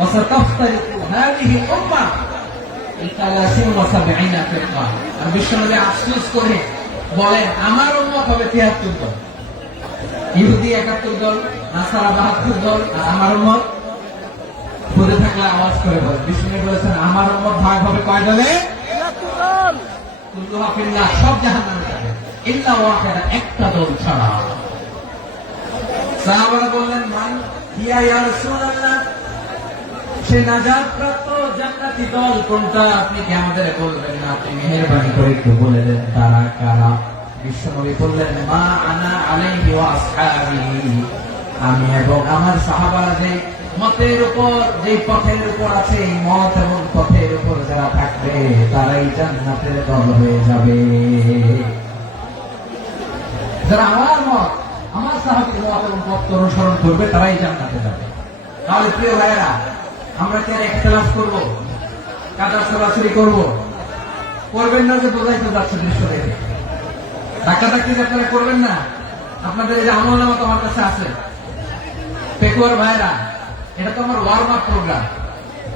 وستفترق هذه الأمة على 73 فرقة। আর বিশ্বনবী আফসোস করে বলেন আমার উম্মত হবে 73 দল, ইহুদি 71 দল, নাসারা 72 দল, আর আমার উম্মত বুঝে থাকলে আওয়াজ করে বল। বিশ্বনবী বলেছেন আমার উম্মত ভাগ হবে কয় দলে? 73 দল। কুল্লুহা ফিন্নার, সব জাহান্নামে যাবে ইল্লা ওয়াহিদা, একটা দল ছাড়া। সাহাবারা বললেন মান হিয়া ইয়া রাসূলুল্লাহ, সে নাজাত প্রাপ্ত জান্নাতি দল কোনটা? আপনি কি আমাদের বলবেন না? আপনি মেহেরবানি করে একটু বলে দেন তারা কারা। বিশ্বনবী বললেন মা আনা আলাইহি ওয়া আসহাবি, আমি এবং আমার সাহাবারা যে মতের উপর, যে পথের উপর আছে, এই মত এবং পথের উপর যারা থাকবে তারাই জান্নাতের দল হয়ে যাবে। যারা আমার মত, আমার সাহাবীর মত এবং পথ অনুসরণ করবে তারাই জান্নাতে যাবে। তাহলে প্রিয় ভাইয়েরা, আমরা কি আর ইখতিলাফ করব, কাদা সরাসরি করব? করবেন না যে বোঝাইতে যাচ্ছে দৃশ্য দেখে। ডাকাডাকি আপনারা করবেন না। আপনাদের এই যে আমলনামা তো আমার কাছে আছে। পেকুয়ার ভাইরা, এটা তো আমার ওয়ার্ম আপ প্রোগ্রাম।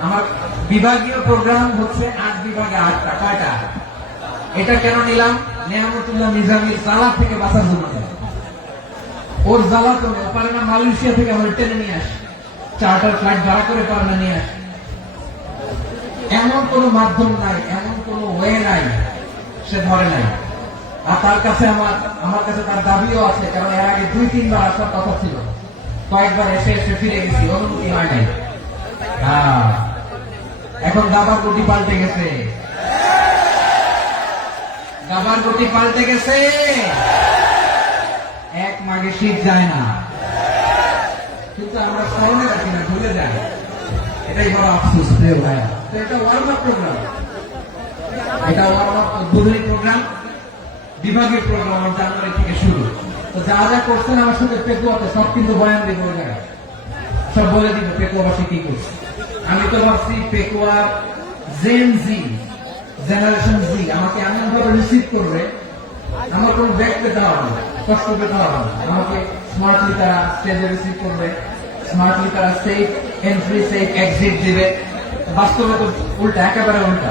আমার বিভাগীয় প্রোগ্রাম হচ্ছে 8 বিভাগে 8টা। কয়টা? এটা কেন নিলাম? নেয়ামতুল্লাহ নিজামীর জ্বালা থেকে বাঁচার জন্য। ওর জ্বালা তো পারে না, মালয়েশিয়া থেকে আমরা টেনে নিয়ে আসি, চার্টার ফ্লাইট ভাড়া করে পারে না নিয়ে আসি। এমন কোন মাধ্যম নাই, এমন কোন ওয়ে নাই সে ধরে নাই। আর তার কাছে আমার কাছে তার দাবিও আছে, কারণ এর আগে 2-3 বার আসার কথা ছিল, কয়েকবার এসে এসে ফিরে গেছি, অনুমতি হয় নাই। এখন দাবার গতি পাল্টে গেছে, দাবার গতি পাল্টে গেছে। এক মাঘে শীত যায় না, কিন্তু আমরা স্মরণে রাখি না, ভুলে যাই। এটাই বড় আফসোস প্রিয় ভাইয়া। তো এটা ওয়ার্ম আপ প্রোগ্রাম, এটা ওয়ার্ম আপ উদ্বোধনী প্রোগ্রাম, বিভাগীয় প্রোগ্রাম জানুয়ারি থেকে শুরু। তো যা যা করছেন আমার সাথে পেকুয়াতে সব কিন্তু বয়ান দিব, ওই জায়গায় সব বলে দিব পেকুয়াবাসী কি করছে। আমি তো ভাবছি পেকুয়ার জেন জি, জেনারেশন জি আমাকে এমন ভাবে রিসিভ করবে, আমার কোন ব্যাগ পেতে হবে না, কষ্ট পেতে হবে না। আমাকে স্মার্টলি তারা স্টেজে রিসিভ করবে, স্মার্টলি তারা সেফ এন্ট্রি সেফ এক্সিট দিবে। বাস্তবে তো উল্টা, একেবারে উল্টা।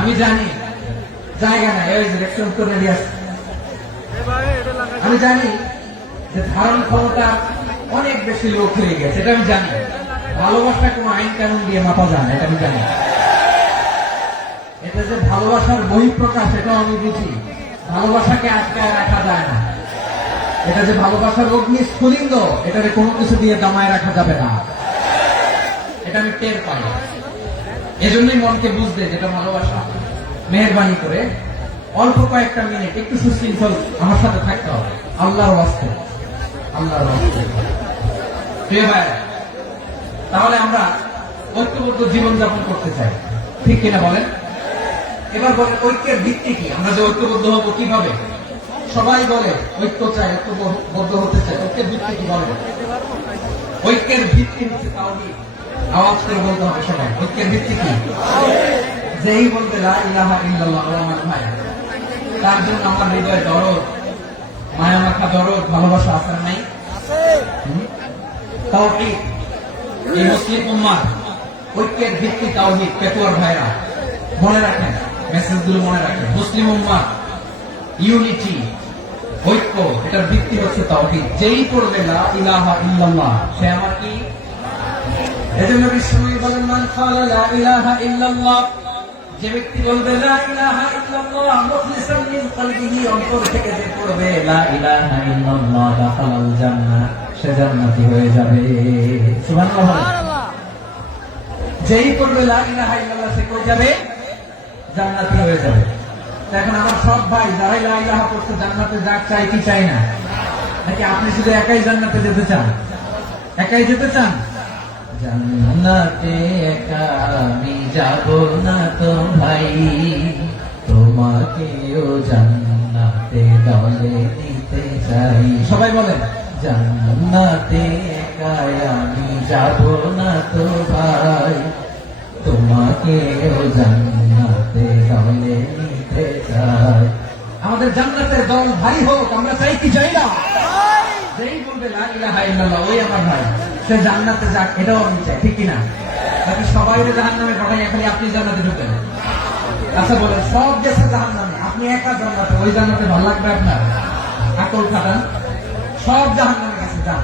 আমি জানি জায়গা নাই, ওই যে রেকশন তো রেডি আছে। আমি জানি যে ধারণ ক্ষমতা অনেক বেশি লোক হয়ে গেছে, এটা আমি জানি। ভালোবাসা কোন আইন কানুন দিয়ে মাপা যায় না, এটা আমি জানি। এটা যে ভালোবাসার বহিঃপ্রকাশ, এটাও আমি বুঝি। ভালোবাসাকে আটকায় রাখা যায় না। এটা যে ভালোবাসার অগ্নি স্ফুলিঙ্গ, এটাকে কোনো কিছু দিয়ে দামায় রাখা যাবে না, এটা আমি টের পাই। এজন্যই মনকে বুঝতে যেটা ভালোবাসা। মেহেরবানি করে অল্প কয়েকটা মিনিট একটু সুশৃঙ্খল আমার সাথে থাকতে হবে, আল্লাহর ওয়াস্তে, আল্লাহর ওয়াস্তে। প্রিয় ভাইরা, তাহলে আমরা ঐক্যবদ্ধ জীবনযাপন করতে চাই, ঠিক কিনা বলেন? এবার বলেন ঐক্যের ভিত্তি কি? আমরা যে ঐক্যবদ্ধ হবো কিভাবে? সবাই বলে ঐক্য চাই, ঐক্যবদ্ধ হতে চাই। ঐক্যের ভিত্তি কি বলেন? ঐক্যের ভিত্তি হচ্ছে তাওহীদ। আওয়াজ করে বলতে হবে সবাই, ঐক্যের ভিত্তি কি? যেই বলতে লা ইলাহা ইল্লাল্লাহ, আমার ভাই, তার জন্য আমার হৃদয়ে দরদ, মায়া মাখা দরদ, ভালোবাসা আছে নাই? তাওহীদ। এই মুসলিম উম্মাহ ঐক্যের ভিত্তি তাওহীদ। পেকুয়ার ভাইরা মনে রাখেন, মেসেজগুলো মনে রাখেন। মুসলিম উম্মাহ ইউনিটি, ঐক্য, এটার ভিত্তি হচ্ছে তাওহীদ। যেই পড়বে লা ইলাহা ইল্লাল্লাহ সে আমার কি? এজন্য বিশ্বনবী বলেন মান ক্বালা লা ইলাহা ইল্লাল্লাহ, যে ব্যক্তি বলবে লা ইলাহা ইল্লাল্লাহ মুখলিসান মিন কলবিহি, অন্তর থেকে যে পড়বে লা ইলাহা ইল্লাল্লাহ দাখালাল জান্নাহ, সে জান্নাতি হয়ে যাবে। সুবহানাল্লাহ। যেই পড়বে লা ইলাহা ইল্লাল্লাহ সে কই যাবে? জান্নাতি হয়ে যাবে। এখন আমার সব ভাই যারাই লা ইলাহা পড়ছে জান্নাতে যাক, চাই কি চাই না? নাকি আপনি শুধু একাই জান্নাতে যেতে চান? একাই যেতে চান? জান্নাতে একা আমি যাব না তো ভাই, তোমাকেও জান্নাতে দলে নিতে চাই। সবাই বলেন জান্নাতে একা আমি যাব না তো ভাই, তোমাকেও জান্নাতে দলে নিতে চাই। আমাদের জান্নাতের দল ভাই হোক, আমরা চাই কি চাই না? যেই বলবে লা ইলাহা ইল্লাল্লাহ ওই আমার ভাই, সে জান্নাতে যাক, এটাও আমি চাই, ঠিক কিনা? নাকি সবাই জাহান্নামে পাঠাইয়া খালি আপনি জান্নাতে ঢুকেন? আচ্ছা বলেন, সব গেছে জাহান্নামে, আপনি একা জান্নাতে, ওই জান্নাতে ভালো লাগবে আপনার? আকল খাটান। সব জাহান্নামে গেছে, যান।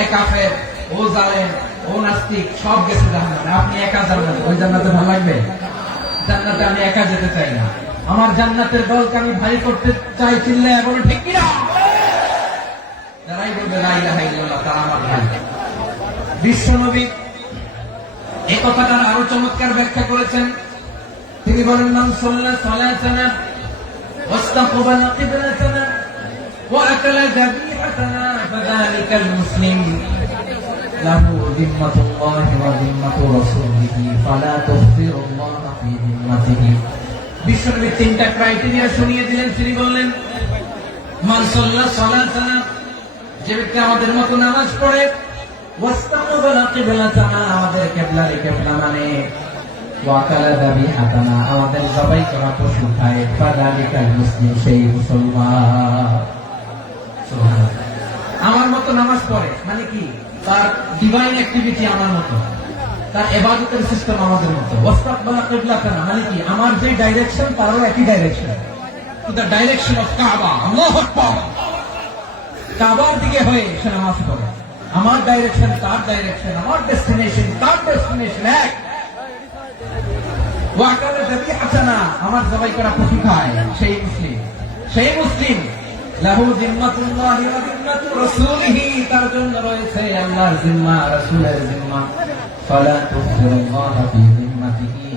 এক কাফের, ও জালেম, ও নাস্তিক, সব গেছে জাহান্নামে, আপনি একা জান্নাতে, ওই জান্নাতে ভালো লাগবে? জান্নাতে আমি একা যেতে চাই না, আমার জান্নাতের দলকে আমি ভাই করতে চাই। চিল্লে বলে ঠিক কিনা? যারাই বলবে লা ইলাহা ইল্লাল্লাহ তারা আমার ভাই। বিশ্বনবী এই কথাটার আরো চমৎকার ব্যাখ্যা করেছেন। তিনি বলেন, মান সাল্লা সালাতানা ওয়াস্তাকবালা কিবলাতানা ওয়া আকালা যাবিহাতানা ফাযালিকাল মুসলিম লাহু যিম্মাতুল্লাহি ওয়া যিম্মাতু রাসূলিহি ফালা তুখফিরুল্লাহ ফি যিম্মাতিহি। বিশ্বনবী তিনটা ক্রাইটেরিয়া শুনিয়ে দিলেন। তিনি বললেন, মান সাল্লা সালাতানা, যে ব্যক্তি আমাদের মতো নামাজ পড়ে, ওয়াস্তাকবালা কিবলাতানা, আমাদের কিবলার কিবলা মানে, ওয়াকালা যাবিহাতানা, আমাদের জবাই করা পশু খায়, ফাযালিকাল মুসলিম, সেই মুসলমান। সুবহানাল্লাহ। আমার মতো নামাজ পড়ে মানে কি? তার ডিভাইন অ্যাক্টিভিটি আমার মতো, তার ইবাদতের সিস্টেম আমাদের মতো। ওয়াস্তাকবালা কিবলাতানা মানে কি? আমার যে ডাইরেকশন তারও একই direction, to the direction of কাবা। আল্লাহু আকবার। কাবার দিকে হয়ে সে নামাজ পড়ে। আমার ডাইরেকশন তার ডাইরেকশন, আমার ডেস্টিনেশন তার ডেস্টিনেশন এক। ওয়াকালা যাবিহাতানা, আমার জবাই করা পশু খায়, সেই মুসলিম। সেই মুসলিম লাহু যিম্মাতুল্লাহি ওয়া যিম্মাতু রাসূলিহি, তার জন্য রয়েছে আল্লাহর জিম্মা, রাসূলের জিম্মা। ফালা তুখফিরুল্লাহ ফি যিম্মাতিহি,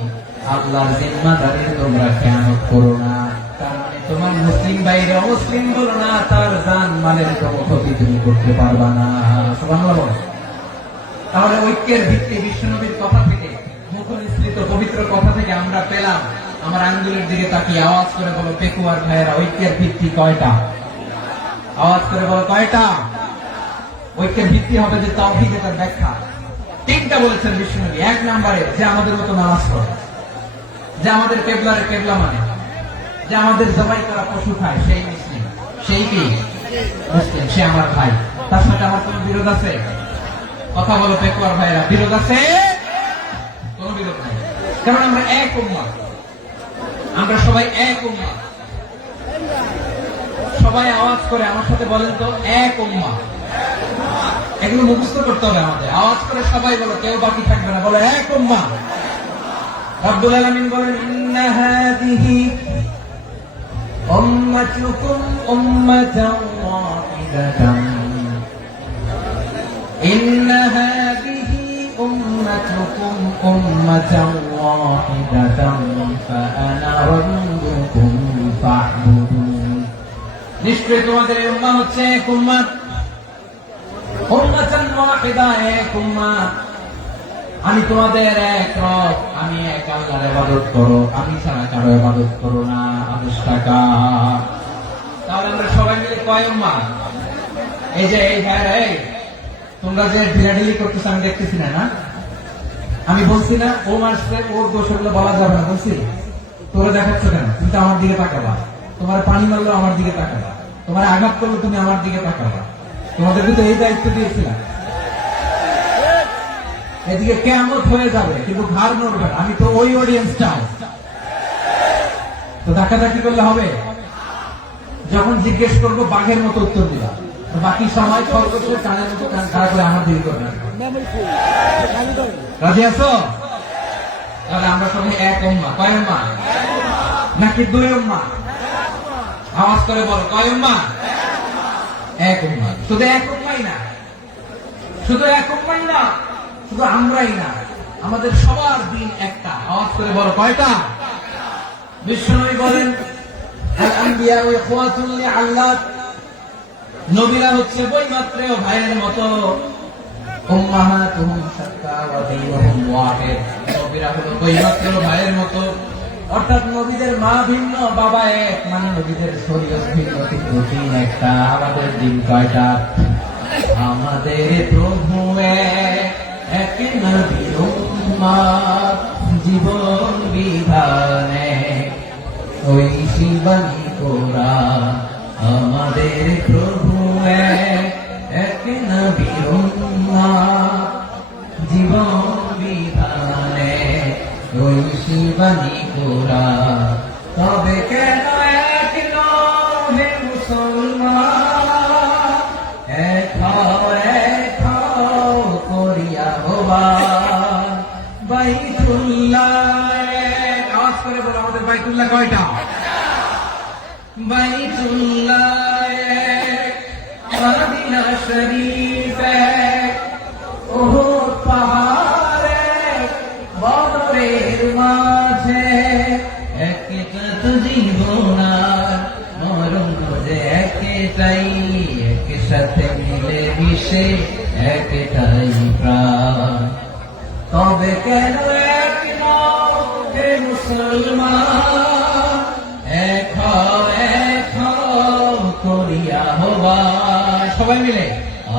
আল্লাহর জিম্মাদারির তোমরা খেয়ানত করো না। তার মানে তোমার মুসলিম বাইরে অমুসলিম বলো না, তার জান মালের কোনো ক্ষতি তুমি করতে পারবা না। সুবহানাল্লাহ বলো। তাহলে ঐক্যের ভিত্তি বিশ্বনবীর কথা থেকে, মুখনিসৃত পবিত্র কথা থেকে আমরা পেলাম। আমার আঙ্গুলের দিকে তাকিয়ে আওয়াজ করে বলো পেকুয়ার ভাইয়েরা, ঐক্যের ভিত্তি কয়টা? আওয়াজ করে বলো কয়টা? ঐক্যের ভিত্তি হবে যে তাওহীদ, এটার ব্যাখ্যা তিনটা বলেছেন বিশ্বনবী। এক নম্বরে, যে আমাদের মতো নামাজ পড়ে, যে আমাদের কেবলারে কেবলা মানে, যে আমাদের জবাই করা পশু খায়, সেই মুসলিম। সেই কি? মুসলিম, সে আমার ভাই। তার সাথে আমার কোন বিরোধ আছে? কথা বলো পেকুয়ার ভাইয়েরা, বিরোধ আছে? কোন বিরোধ নাই, কারণ আমরা এক উম্মাহ, আমরা সবাই এক উম্মাহ। সবাই আওয়াজ করে আমার সাথে বলেন তো, এক উম্মাহ। এগুলো মুখস্থ করতে হবে আমাদের। আওয়াজ করে সবাই বলো, কেউ বাকি থাকবে না, বলো এক উম্মাহ। রব্বুল আলামিন বলেন, ইন্না হাযিহি উম্মাতুকুম উম্মাতান ওয়াহিদাতান, ইন্না হাযিহি উম্মাতুকুম উম্মাতান ওয়াহিদাতান ফাআনা রাব্বুকুম ফা'বুদুন। নিশ্চয় তোমাদের এই উম্মাহ হচ্ছে এক উম্মাহ, উম্মাতান ওয়াহিদা, এক উম্মাহ। আমি তোমাদের এক রব, আমি এক আল্লাহর ইবাদত করো, আমি ছাড়া কারো ইবাদত করো না। আদেশ টাকা। তাহলে আমরা সবাই মিলে কয় উম্মাহ? এই যে এই ভাই, এই তোমরা যে ঢিলাঢিলি করতেছ আমি দেখতেছি না, না? আমি বলছি না ও মারছে, ওর দোষ, ওগুলো বলা যাবে না বলছি? তোরা দেখাচ্ছ কেন? তুমি তো আমার দিকে তাকাবা। তোমার পানি মারলো আমার দিকে তাকাবা, তোমার আঘাত করলো তুমি আমার দিকে তাকাবা। তোমাদেরকে তো এই দায়িত্ব দিয়েছিলাম। এদিকে কিয়ামত হয়ে যাবে কিন্তু ঘাড় নড়বে না। আমি তো ওই অডিয়েন্স চাই। তো ধাক্কাধাক্কি করলে হবে? যখন জিজ্ঞেস করবো বাঘের মতো উত্তর দিবা, বাকি সময় খরগোশের কানের মতো কান খাড়া করে আমার দিকে করবে। রাজি আছো? তাহলে আমরা সবাই এক উম্মাহ। কয় উম্মাহ? নাকি দুই উম্মাহ? আওয়াজ করে বলো, কয় উম্মাহ? এক উম্মাহ। শুধু এক উম্মাহই না, শুধু এক উম্মাহই না, শুধু আমরাই না, আমাদের সবার দিন একটা। আওয়াজ করে বলো কয়টা? বিশ্বনবী বলেন, আল আম্বিয়া ইখওয়াতুন লিআল্লাহ, নবীরা হচ্ছে বৈমাত্রেয় ভাইয়ের মতো। উম্মাহাতুহুম শাত্তা ওয়া দীনুহুম ওয়াহিদ, নবীরা হলো বৈমাত্রেয় ভাইয়ের মতো। অর্থাৎ নবীদের মা ভিন্ন, বাবা এক, মানে নবীদের শরীয়ত ভিন্ন, কিন্তু দিন একটা। আমাদের দিন কয়টা? আমাদের প্রভু এক, নবীর উম্মাহ, জীবন বিধানে ওই শিবানী কোরআন। আমাদের প্রভু এক, নবীর উম্মাহ, জীবন বিধানে ওই শিবানী তোরা। তবে কেন এক নও হে মুসলমান, এক হও করিয়া হবান বাইতুল্লাহ এক। আওয়াজ করে বলো আমাদের বাইতুল্লাহ কয়টা? বাইতুল্লাহ এক, মদিনা শরীফ এক, ওহুদ পাহাড় এক, বদরের মাঝে একটা তো জীবন আর মরণ যে একটাই, একসাথে মিলে মিশে একটাই প্রাণ। তবে কেন এক নও হে মুসলমান, এক হও করিয়া হবান। সবাই মিলে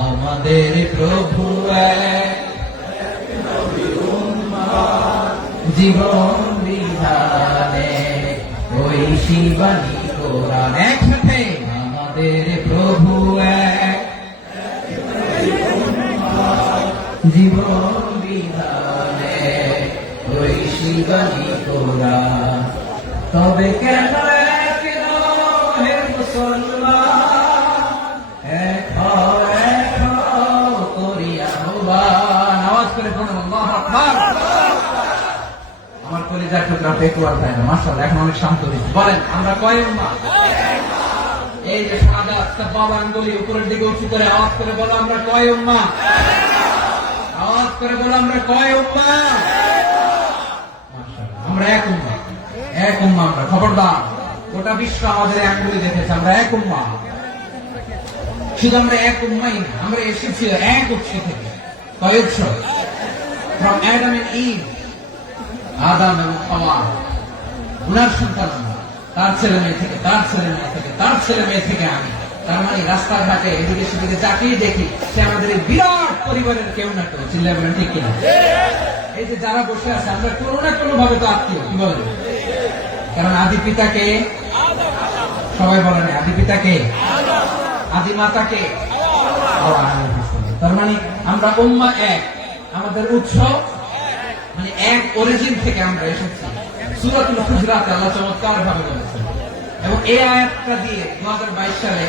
আমাদের প্রভু এক, জীবন বিধানে ওই শিবানী কোরআন। একসাথে আমাদের প্রভু এক, জীবন বিধানে ওই শিবানী কোরআন। তবে কেন এক নও হে মুসলমান, এক হও করিয়া হবান। আওয়াজ করে পড়ুন আল্লাহু আকবার। আমার কলিজার টুকরা পেটুয়ার তাই না, মাশাআল্লাহ এখন অনেক শান্ত হয়েছে। বলেন আমরা কয় উম্মাহ? এই যে শাহাদাত বাবা আঙ্গুলি উপরের দিকে উঁচু করে আওয়াজ করে বলো আমরা কয় উম্মাহ? আওয়াজ করে বলো আমরা কয় উম্মাহ? মাশাআল্লাহ আমরা এক উম্মাহ, এক উম্মাহ আমরা। খবরদার, গোটা বিশ্ব আমাদের আঙ্গুলি দেখেছে আমরা এক উম্মাহ। শুধু আমরা এক উম্মাই না, আমরা এসেছি এক উৎস থেকে। কয় উৎস? from Adam and Eve, আদম এবং হাওয়া, উনার সন্তান, তার ছেলে মেয়ে থেকে, তার ছেলে মেয়ে থেকে, তার ছেলে মেয়ে থেকে আমি। তার মানে রাস্তাঘাটে এদিকে সেদিকে যাকেই দেখি সে আমাদের এই বিরাট পরিবারের কেউ না কেউ। চিল্লায় বলেন ঠিক কিনা? এই যে যারা বসে আছে আমরা কোনো না কোনো ভাবে তো আত্মীয়, কি বলেন? কারণ আদি পিতাকে সবাই বলেন, আদি পিতাকে, আদি মাতাকে। তার মানে আমরা উম্মাহ এক, আমাদের উৎস মানে এক অরিজিন থেকে আমরা এসেছি। সূরাতুল হুজরাতে আল্লাহ চমৎকার ভাবে বলেছেন। এবং এই আয়াতটা দিয়ে 2022 সালে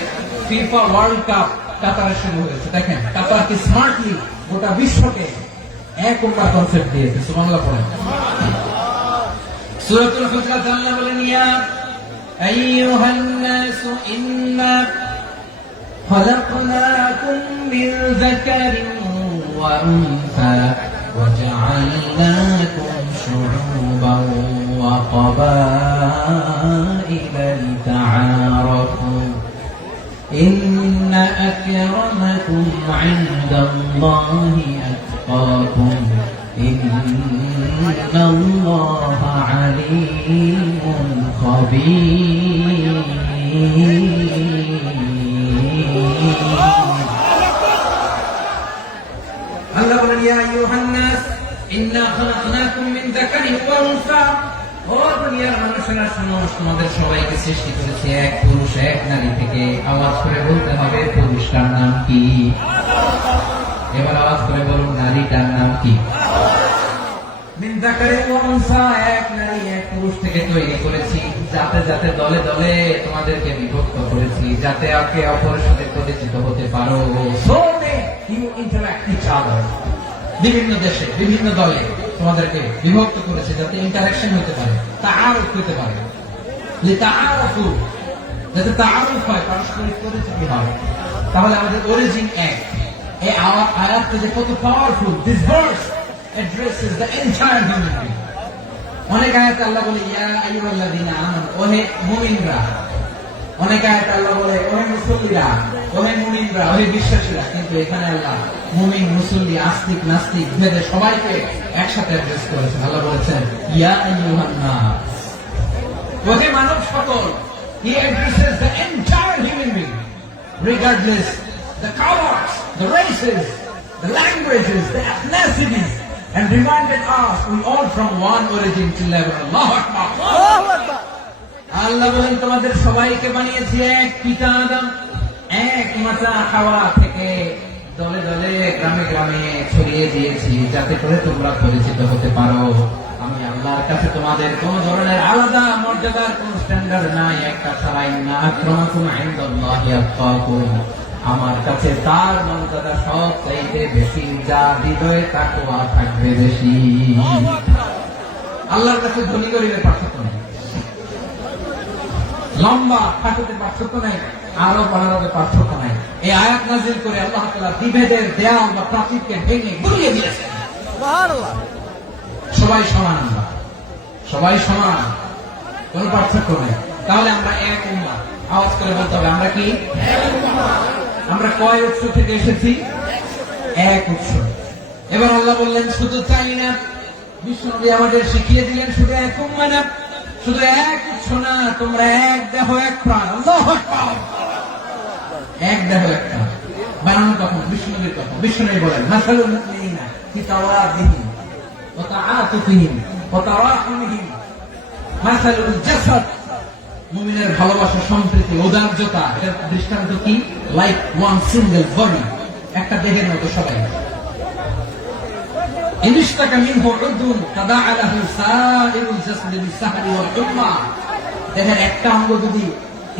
ফিফা ওয়ার্ল্ড কাপ কাতারে শুরু হয়েছে। দেখেন কাতার কি স্মার্টলি গোটা বিশ্বকে এক উম্মাহ কনসেপ্ট দিয়েছে। সুবহানাল্লাহ পড়েন। সূরাতুল হুজরাতে আল্লাহ বলেন, ইয়া আইয়ুহান নাসু ইন্না খলাকনাকুম মিন যাকারিন ওয়া উনসা وجعلناكم شعوبا وقبائل لتعارفوا إن أكرمكم عند الله أتقاكم إن الله عليم خبير আল্লাহ বলেন, ইয়া আইয়ুহান নাস ইন্না খালাকনাকুম মিন যাকারিন ওয়া উনসা। ও দুনিয়ার মানুষেরা শোনো, তোমাদের সবাইকে সৃষ্টি করেছি এক পুরুষ এক নারী থেকে। আওয়াজ করে বলতে হবে পুরুষটার নাম কি? এবার আওয়াজ করে বলুন নারীটার নাম কি? মিন যাকারিন ওয়া উনসা, এক নারী এক পুরুষ থেকে তৈরি করেছি। যাতে যাতে দলে দলে তোমাদেরকে বিভক্ত করেছি, যাতে একে অপরের সাথে পরিচিত হতে পারো। You interact each other. বিভিন্ন দেশে বিভিন্ন দলে তোমাদেরকে বিভক্ত করেছে যাতে ইন্টারাকশন হতে পারে, তাআরুফ হতে পারে। লিতাআরুফু, যাতে তাআরুফ হয়, পারস্পরিক পরিচিতি হয়। তাহলে আমাদের অরিজিন এক। এই আয়াতটা যে কত powerful. This verse addresses the entire human being. অনেক আয়াতে আল্লাহ বলে ইয়া আইয়ুহাল্লাযীনা আমানু, ওহে মুমিনরা। অনেক আয়াতে আল্লাহ বলে ওহে মুসল্লিরা, ওহে মুমিনরা, ওহে বিশ্বাসীরা। কিন্তু এখানে আল্লাহ মুমিন, মুসল্লি, আস্তিক, নাস্তিক ভেদে সবাইকে একসাথে অ্যাড্রেস করেছেন। আল্লাহ বলেছেন ইয়া আইয়ুহান নাস, ওহে মানব সকল। He addresses the entire human being, regardless the colors, the races, the languages, the ethnicities, and reminded us we all from one origin to level. Allahu Akbar. Allahu Akbar. আল্লাহ বলেন তোমাদের সবাইকে বানিয়েছি এক পিতা আদম, এক মাতা হাওয়া থেকে। দলে দলে গ্রামে গ্রামে ছড়িয়ে দিয়েছি যাতে করে তোমরা পরিচিত হতে পারো। আমি আল্লাহর কাছে তোমাদের কোন ধরনের আলাদা মর্যাদার কোন স্ট্যান্ডার্ড নাই। একটা ছাড়া ইন্না আক্রামাকুম ইনদাল্লাহি আতকাকুম, আমার কাছে তার মর্যাদা সব চাইতে বেশি, যা হৃদয়ে তাকওয়া থাকবে বেশি। আল্লাহর কাছে ধনী গরিবের পার্থক্য নেই, লম্বা খাটোতে পার্থক্য নেই, আরো বড় পার্থক্য নাই। এই আয়াত নাযিল করে আল্লাহ তাআলা বিভেদের দেয়াল বা প্রাচীরকে ভেঙে গুড়িয়ে দিয়েছেন। সবাই সমান, আমরা সবাই সমান, কোন পার্থক্য নেই। তাহলে আমরা এক উম্মাহ, আওয়াজ করে বলতে হবে আমরা কি? আমরা কয় উৎস থেকে এসেছি? এক উৎস। এবার আল্লাহ বললেন শুধু তাই না, বিশ্বনবী আমাদের শিখিয়ে দিলেন শুধু এক উম্মাহ না, শুধু এক উৎস না, তোমরা এক দেহ এক প্রাণ। আল্লাহু আকবার। এক দেহ এক প্রাণ বানানো কখন? বিশ্বনবীর কথা। বিশ্বনবী বলেন মাসালুল মুমিনিনা ফি তাওয়াদিহিম ওয়া তাআতুফিহিম ওয়া তারাহুমিহিম মাসালুল জাসাদ, মুমিনের ভালোবাসা, সম্প্রীতি, ঔদার্যতা, এর দৃষ্টান্ত কি? লাইক ওয়ান সিঙ্গেল বডি, একটা দেহের মতো সবাই। ইনশতাকা মিনহু উদুন তাদাআ লাহু সাইরুল জাসাদি বিসসাহরি ওয়াল হুম্মা, দেহের একটা অঙ্গ যদি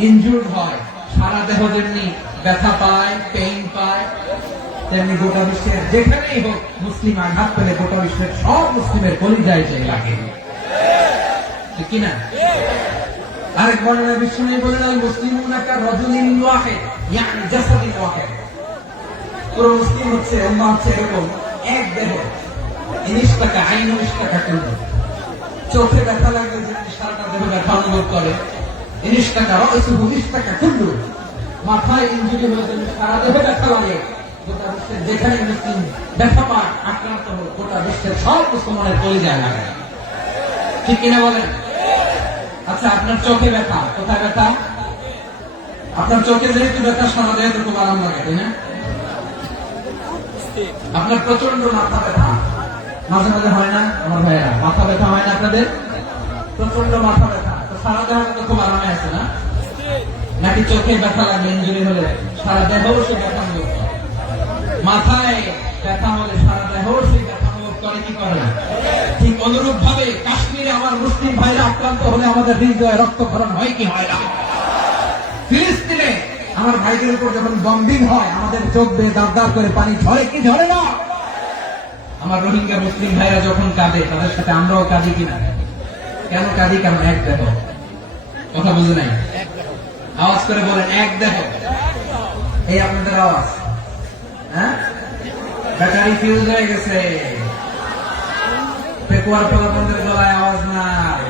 ইনজুর্ড হয়, সারা দেহ যেমনি ব্যথা পায়, পেইন পায়, তেমনি গোটা বিশ্বের যেখানেই হোক মুসলিম আঘাত পেলে গোটা বিশ্বের সব মুসলিমের কলিজায় যে লাগে, ঠিক কিনা? আরেক বর্ণনা বিশ্বনবী বলেন আল মুসলিমুনা কা রাজুলিন ওয়াহিদ ইয়ানি জাসাদিন ওয়াহিদ, পুরো মুসলিম হচ্ছে, উম্মাহ হচ্ছে এরকম এক দেহ। ইনশতাকা আইনু ইশতাকা কুল্লু, চোখে ব্যথা লাগলে যে সারাটা দেহ ব্যথা অনুভব করে। ইনশতাকা রাসুহু ইশতাকা কুল্লু, মাথায় ইনজুরি হলে যদি সারা দেহে ব্যথা লাগে, গোটা বিশ্বের যেখানে মুসলিম ব্যথা পায়, আক্রান্ত হোক, গোটা বিশ্বের সব মুসলমানের কলিজায় লাগে, ঠিক কিনা বলেন? আচ্ছা, আপনার চোখে ব্যথা, কোথায় ব্যথা? আপনার চোখে যেহেতু ব্যথা, সারা দেহে তো খুব আরাম লাগে, তাই না? আপনার প্রচন্ড মাথা ব্যথা মাঝে মাঝে হয় না আমার ভাইয়েরা? মাথা ব্যথা হয় না আপনাদের? প্রচন্ড মাথা ব্যথা, তো সারা দেহ তো খুব আরামে আছে না? নাকি চোখে ব্যথা লাগলে, ইনজুরি হলে সারা দেহ সে ব্যথা অনুভব করে? মাথায় ব্যথা হলে সারা দেহ সেই ব্যথা অনুভব করে কি করে না? ঠিক অনুরূপ ভাবে কাশ্মীরে আমার মুসলিম ভাইরা আক্রান্ত হলে আমাদের হৃদয়ে রক্তক্ষরণ হয় কি হয় না? ফিলিস্তিনে আমার ভাইদের উপর যখন বম্বিং হয়, আমাদের চোখ দিয়ে দাঁড় দাঁড় করে পানি ঝরে কি ঝরে না? আমার রোহিঙ্গা মুসলিম ভাইরা যখন কাঁদে, তাদের সাথে আমরাও কাঁদি কিনা? কেন কাঁদি? কারণ এক দেহ। কথা বুঝে নাই? আওয়াজ করে বলেন এক দেহ। এই আপনাদের আওয়াজ, হ্যাঁ? ব্যাটারি ফিউজ হয়ে গেছে, পেকুয়ার ফলাফলদের গলায় আওয়াজ নাই।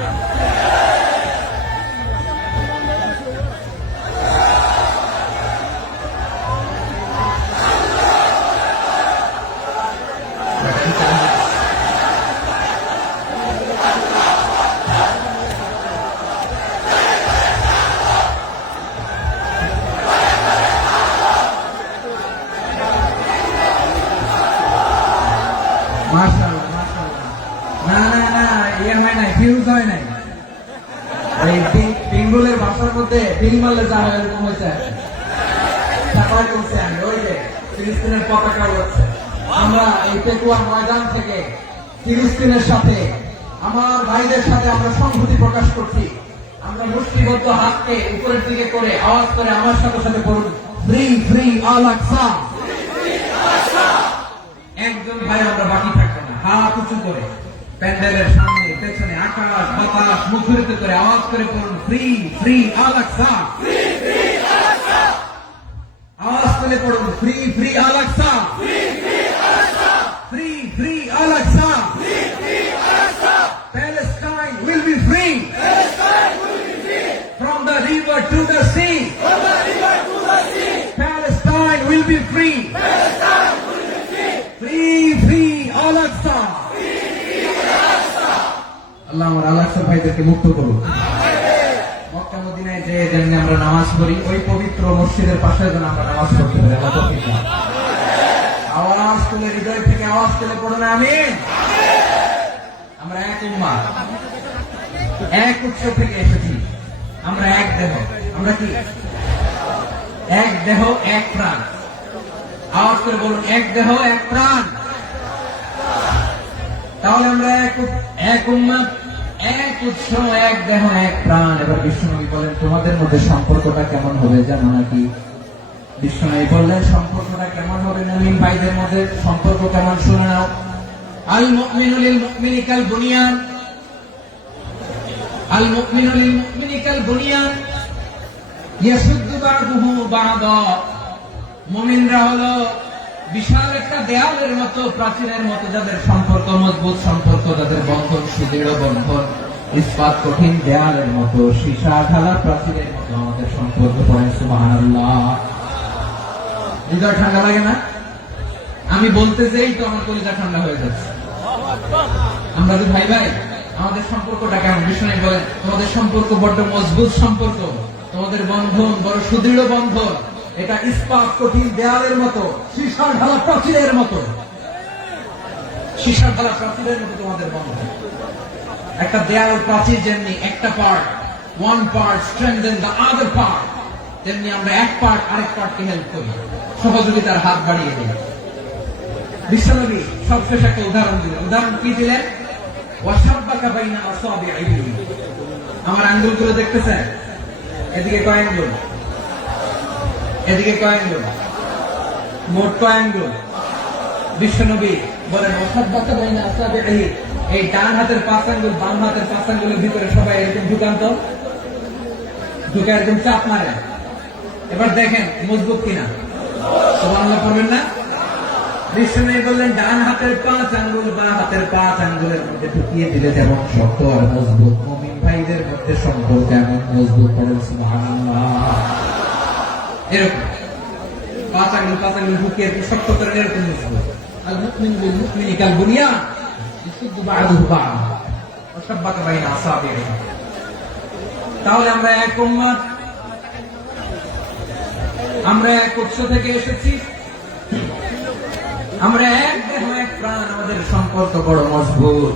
বেঙ্গলের ভাষার মধ্যে বিল মারলে যা হয় এরকম হয়েছে। ওই যে ফিলিস্তিনের পতাকা উড়ছে, আমরা এই পেকুয়া ময়দান থেকে ফিলিস্তিনের সাথে, আমার ভাইদের সাথে আমরা সংহতি প্রকাশ করছি। আমরা মুষ্টিবদ্ধ হাতকে উপরের দিকে করে আওয়াজ করে আমার সাথে সাথে বলুন ফ্রি ফ্রি আল আকসা। একজন ভাই আমরা বাকি থাকবো না, হাত উঁচু করে প্যান্ডেলের সামনে, পেছনে, আকাশ বাতাস মুখরিত করে আওয়াজ করে বলুন ফ্রি ফ্রি আল আকসা। আওয়াজ করে পড়ুন free free Al Aqsa, free free Al Aqsa. Palestine will be free from the river to the sea. Palestine will be free. Free free Al Aqsa. আল্লাহ আমার আল আকসা ভাইদেরকে মুক্ত করুন। মক্কা মদিনায় যে যেমনি আমরা নামাজ পড়ি, ওই পবিত্র মসজিদের পাশে যেন আমরা নামাজ পড়তে পারি। আওয়াজ তুলে, হৃদয় থেকে আওয়াজ তুলে পড়ুন আমিন। আমরা এক উম্মাহ, এক উৎস থেকে এসেছি, আমরা এক দেহ। আমরা কি? এক দেহ এক প্রাণ। আওয়াজ করে বলুন এক দেহ এক প্রাণ। তাহলে আমরা এক উম্মাহ, এক উৎস, এক দেহ, এক প্রাণ। এবার বিষ্ণুনবী বলেন তোমাদের মধ্যে সম্পর্কটা কেমন হবে জানো নাকি? বিষ্ণুনবী বললেন সম্পর্কটা কেমন হবে মুমিন ভাইদের মধ্যে সম্পর্ক কেমন শুনে নাও। আল মুমিনু লিল মুমিনি কাল বুনিয়ান, আল মুমিনু লিল মুমিনি কাল বুনিয়ান ইয়াশুদ্দু বা'দুহু বা'দা। মুমিনরা হলো বিশাল একটা দেয়ালের মতো, প্রাচীরের মতো, যাদের সম্পর্ক মজবুত, সম্পর্ক যাদের বন্ধন সুদৃঢ় বন্ধন, ইস্পাত কঠিন দেয়ালের মতো, সীসা ঢালা প্রাচীরের মতো আমাদের সম্পর্ক। পড়েন সুবহানাল্লাহ। হৃদয় ঠান্ডা লাগে না? আমি বলতে যেই তো আমার কলিজা ঠান্ডা হয়ে যাচ্ছে। আমরা যে ভাই ভাই, আমাদের সম্পর্কটা কেমন? বিষ্ণু বলেন তোমাদের সম্পর্ক বড্ড মজবুত সম্পর্ক, তোমাদের বন্ধন বড় সুদৃঢ় বন্ধন, এটা ইস্পাত কঠিন দেয়ালের মতো, সীসার ঢালা প্রাচীরের মতো, সীসার ঢালা প্রাচীরের মতো তোমাদের বন্ধন। একটা দেয়াল প্রাচীর যেমনি একটা part, one part strengthen the other part, তেমনি আমরা এক পার্ট আরেক পার্টকে হেল্প করি, সহযোগিতার হাত বাড়িয়ে দিই। বিশ্বনবী সবশেষ একটা উদাহরণ দিলেন। উদাহরণ কি দিলেন? ওয়াসাব্বাকা বাইনা আসাবিহি। আমার আঙ্গুলগুলো দেখতেছেন? এদিকে কয় আঙ্গুল, এদিকে কয় আঙ্গুল, মোট কয় আঙ্গুল? বিশ্বনবী বলেন ওয়াসাব্বাকা বাইনা আসাবিহি, এই ডান হাতের 5 আঙ্গুল বাম হাতের 5 আঙ্গুলের ভিতরে সবাই এরকম ঢুকান্ত, ঢুকে এরকম চাপ মারে। এবার দেখেন মজবুত কিনা। সুবহানাল্লাহ পড়বেন না? বিষ্ণু বললেন ডান হাতের 5 আঙ্গুল বাম হাতের 5 আঙ্গুলের মধ্যে ঢুকিয়ে দিলে যেমন শক্ত আর মজবুত, মুমিন ভাইদের মধ্যে সম্পর্ক এমন মজবুত। পড়েন সুবহানাল্লাহ। এরকম 5 আঙ্গুল ঢুকিয়ে শক্ত করে এরকম মজবুত। আল মুমিনু বিল মুমিনি কাল বুনিয়ান ইয়াশুদ্দু বা'দুহু বা'দা ওয়া শাব্বাকা বাইনা আসাবিহি। তাহলে আমরা এক উম্মত, আমরা এক উৎস থেকে এসেছি, আমরা এক দেহ এক প্রাণ, আমাদের সম্পর্ক বড় মজবুত।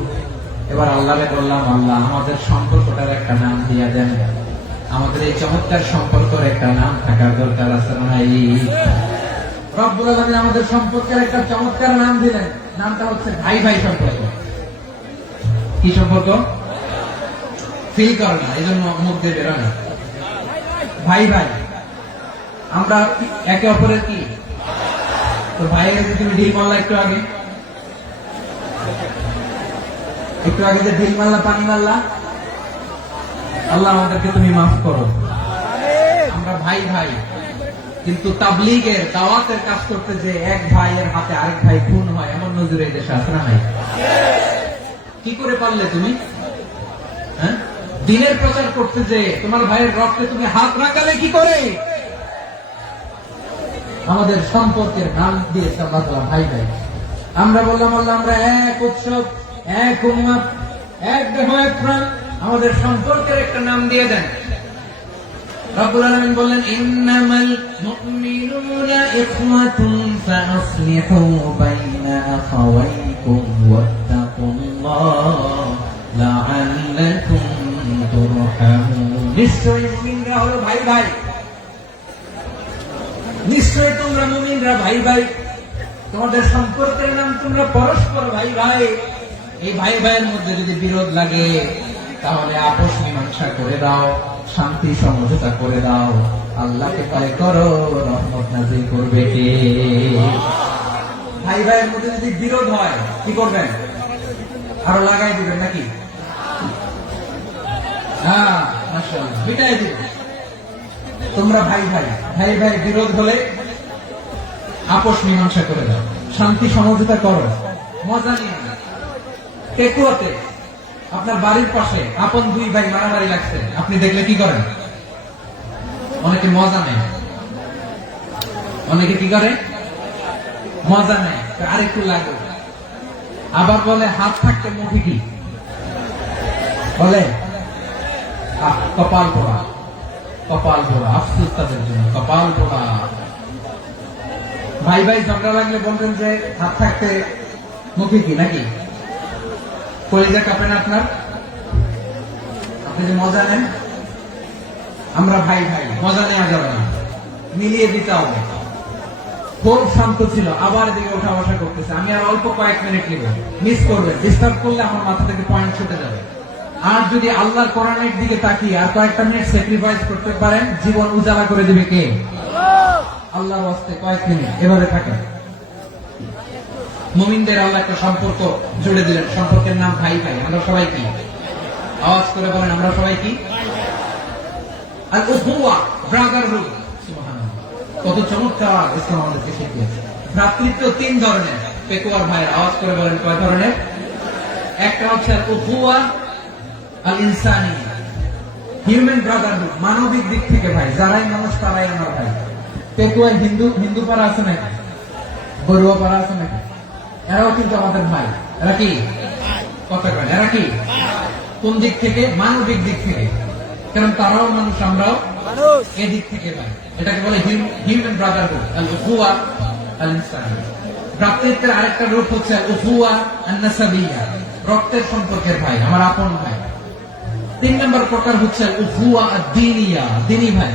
এবার আল্লাহকে বললাম আল্লাহ আমাদের সম্পর্কটার একটা নাম দিয়া দেন। আমাদের এই চমৎকার সম্পর্কের একটা নাম থাকার দরকার আছে না? রব্বুল আলামিন আমাদের সম্পর্কের একটা চমৎকার নাম দিলেন। নামটা হচ্ছে ভাই ভাই সম্পর্ক। কি সম্পর্ক? ফিল করে না, এই জন্য মুখ দিয়ে বেরোয় না। ভাই ভাই, আমরা একে অপরের কি? তো ভাইয়ের যে তুমি ঢিল মারলা একটু আগে, একটু আগে যে ঢিল মারলা, পানি মারলা, আল্লাহ আমাদেরকে তুমি মাফ করো। আমরা ভাই ভাই, কিন্তু তাবলীগের দাওয়াতের কাজ করতে যে এক ভাইয়ের হাতে আরেক ভাই খুন হয়, এমন নজরে এই দেশে আছে না নাই? কি করে পারলে তুমি? হ্যাঁ, দিনের প্রচার করতে যে তোমার ভাইয়ের রক্তে তুমি হাত রাখালে কি করে? আমাদের সম্পর্কের নাম দিয়েছে আল্লাহ তাআলা ভাই ভাই। আমরা বললাম আল্লাহ আমরা এক উৎসব, এক উম্মত, এক দেহ এক প্রাণ, আমাদের সম্পর্কের একটা নাম দিয়ে দেন। রব্বুল আলামিন বললেন ইন্নামাল মুমিনুনা ইখওয়াতুন ফাসলিহু বাইনা আখাওয়াইকুম ওয়াত্তাকুল্লাহ লাআল্লাকুম তুরহামুন। নিশ্চয়ই মুমিনরা হলো ভাই ভাই, নিশ্চয়ই তোমরা মুমিনরা ভাই ভাই, তোমাদের সম্পর্কের নাম তোমরা পরস্পর ভাই ভাই। এই ভাই ভাইয়ের মধ্যে যদি বিরোধ লাগে তাহলে আপোষ মীমাংসা করে দাও, শান্তি সমঝোতা করে দাও। আল্লাহকে ভয় করো, রহমত নাযিল করবে কে? ভাই ভাইয়ের মধ্যে যদি বিরোধ হয় কি করবেন? আরো লাগাই দিবেন নাকি? হ্যাঁ মাশাআল্লাহ, বিটাই দিবেন। তোমরা ভাই ভাই, ভাই ভাই বিরোধ হলে আপোষ মীমাংসা করে দাও, শান্তি সমঝোতা করো, মজা নিয়ে। কেকুয়াতে আপনার বাড়ির পাশে আপন দুই ভাই মারামারি লাগছে, আপনি দেখলে কি করেন? অনেকে মজা নেয়, অনেকে কি করে? মজা নেয়, আরেকটু লাগে। আবার বলে হাত থাকতে মুখে কি বলে? কপাল পোড়া, কপাল পোড়া, আফসোস তাদের জন্য, কপাল পোড়া। ভাই ভাই ঝগড়া লাগলে বলবেন যে হাত থাকতে মুখে কি, নাকি? কলিজা কাঁপে না আপনার? আপনি যে মজা নেন। আমরা ভাই ভাই, মজা নেওয়া যাবে না, মিলিয়ে দিতে হবে। খুব শান্ত ছিল, আবার এদিকে ওঠা বসা করতেছে। আমি আর অল্প কয়েক মিনিট নিব, মিস করবেন, ডিস্টার্ব করলে আমার মাথা থেকে পয়েন্ট ছুটে যাবে। আর যদি আল্লাহর কোরআনের দিকে তাকিয়ে আর কয়েকটা মিনিট স্যাক্রিফাইস করতে পারেন, জীবন উজালা করে দিবে কে? আল্লাহর ওয়াস্তে কয়েক মিনিট এভাবে থাকে। মুমিনদের আল্লাহ একটা সম্পর্ক জুড়ে দিলেন, সম্পর্কের নাম ভাই ভাই। আমরা সবাই কি? আওয়াজ করে বলেন, আমরা সবাই কি? আর উখুয়া, ব্রাদারহুড। সুবহানাল্লাহ, কত চমৎকার ইসলাম আমাদেরকে শিখিয়েছে। ভ্রাতৃত্ব তিন ধরনের। পেকুয়ার ভাইয়ের আওয়াজ করে বলেন কয় ধরনের? একটা হচ্ছে উখুয়া আল ইনসানি, হিউম্যান ব্রাদারহুড, মানবিক দিক থেকে ভাই, যারাই মানুষ তারাই আমার ভাই। পেকুয়ায় হিন্দু পাড়া আছে নাকি? বড়ুয়া পাড়া আছে নাকি? এরাও কিন্তু আমাদের ভাই। এরা কি কথা কয়? এরা কি কোন দিক থেকে? মানবিক দিক থেকে, কারণ তারাও মানুষ, আমরাও এদিক থেকে ভাই। এটাকে বলে হিউম্যান ব্রাদারহুড, আল উখুয়া আল ইনসানি। ভ্রাতৃত্বের আরেকটা রূপ হচ্ছে উখুয়া আন নাসাবিয়া, রক্তের সম্পর্কের ভাই, আমার আপন ভাই। তিন নম্বর প্রকার হচ্ছে উখুয়া আদ-দীনিয়া, দ্বীনি ভাই।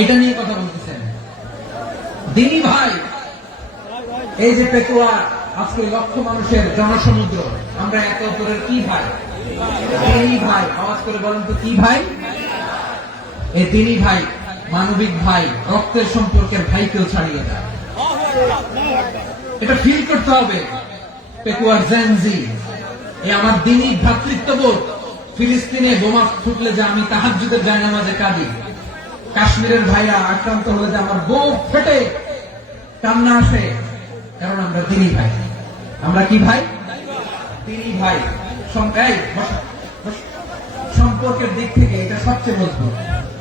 এটা নিয়ে কথা বলতেছেন, দ্বীনি ভাই। এই যে পেকুয়া, আজকে লক্ষ মানুষের জনসমুদ্র, আমরা একে অপরের কি ভাই? দ্বীনি ভাই। আওয়াজ করে বলেন তো কি ভাই? এই দ্বীনি ভাই, মানবিক ভাই, রক্তের সম্পর্কের ভাইকেও ছাড়িয়ে দেয়। এটা ফিল করতে হবে। পেকুয়ার জেনজি, এই আমার দ্বীনি ভ্রাতৃত্ববোধ। ফিলিস্তিনে বোমা ফুটলে যে আমি তাহাজ্জুদের জায়নামাজে কাঁদি, কাশ্মীরের ভাইরা আক্রান্ত হলে যে আমার বুক ফেটে কান্না আসে, কারণ আমরা দ্বীনি ভাই। আমরা কি ভাই? দ্বীনি ভাই। সম্পর্কের দিক থেকে এটা সবচেয়ে মজবুত।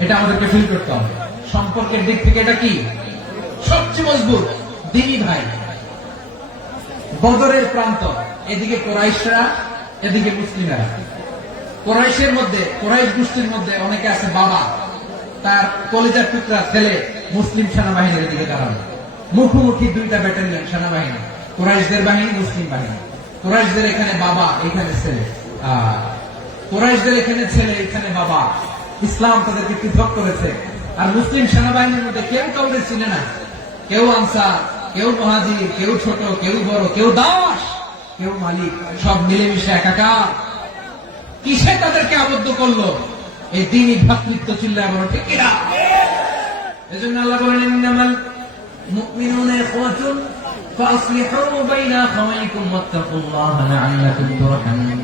এটা আমাদেরকে ফিল করতে হবে। সম্পর্কের দিক থেকে এটা কি সবচেয়ে মজবুত? দ্বীনি ভাই। বদরের প্রান্ত, এদিকে কুরাইশরা, এদিকে মুসলিমেরা। কুরাইশের মধ্যে, কুরাইশ গোষ্ঠীর মধ্যে অনেকে আছে বাবা, তার কলিজার টুকরা ছেলে মুসলিম সেনাবাহিনীর দিকে দাঁড়ানো। মুখোমুখি দুইটা ব্যাটালিয়ন সেনাবাহিনী, কুরাইশদের বাহিনী, মুসলিম বাহিনী। কুরাইশদের এখানে বাবা, এখানে ছেলে। কুরাইশদের এখানে ছেলে, এখানে বাবা। ইসলাম তাদেরকে পৃথক করেছে। আর মুসলিম সেনাবাহিনীর মধ্যে কেউ কাউকে চিনে না। কেউ আনসার, কেউ মুহাজির, কেউ ছোট, কেউ বড়, কেউ দাস, কেউ মালিক, সব মিলেমিশে একাকার। কিসে তাদেরকে আবদ্ধ করলো? এই দ্বীনি ভ্রাতৃত্ব। চিল্লায় বলো ঠিক কিনা? এজন্য আল্লাহ বলেন, ইন্নামাল মুমিনুনা ইখওয়াতুন ফাসলিহু বাইনা আখাওয়াইকুম ওয়াত্তাকুল্লাহা লাআল্লাকুম তুরহামুন।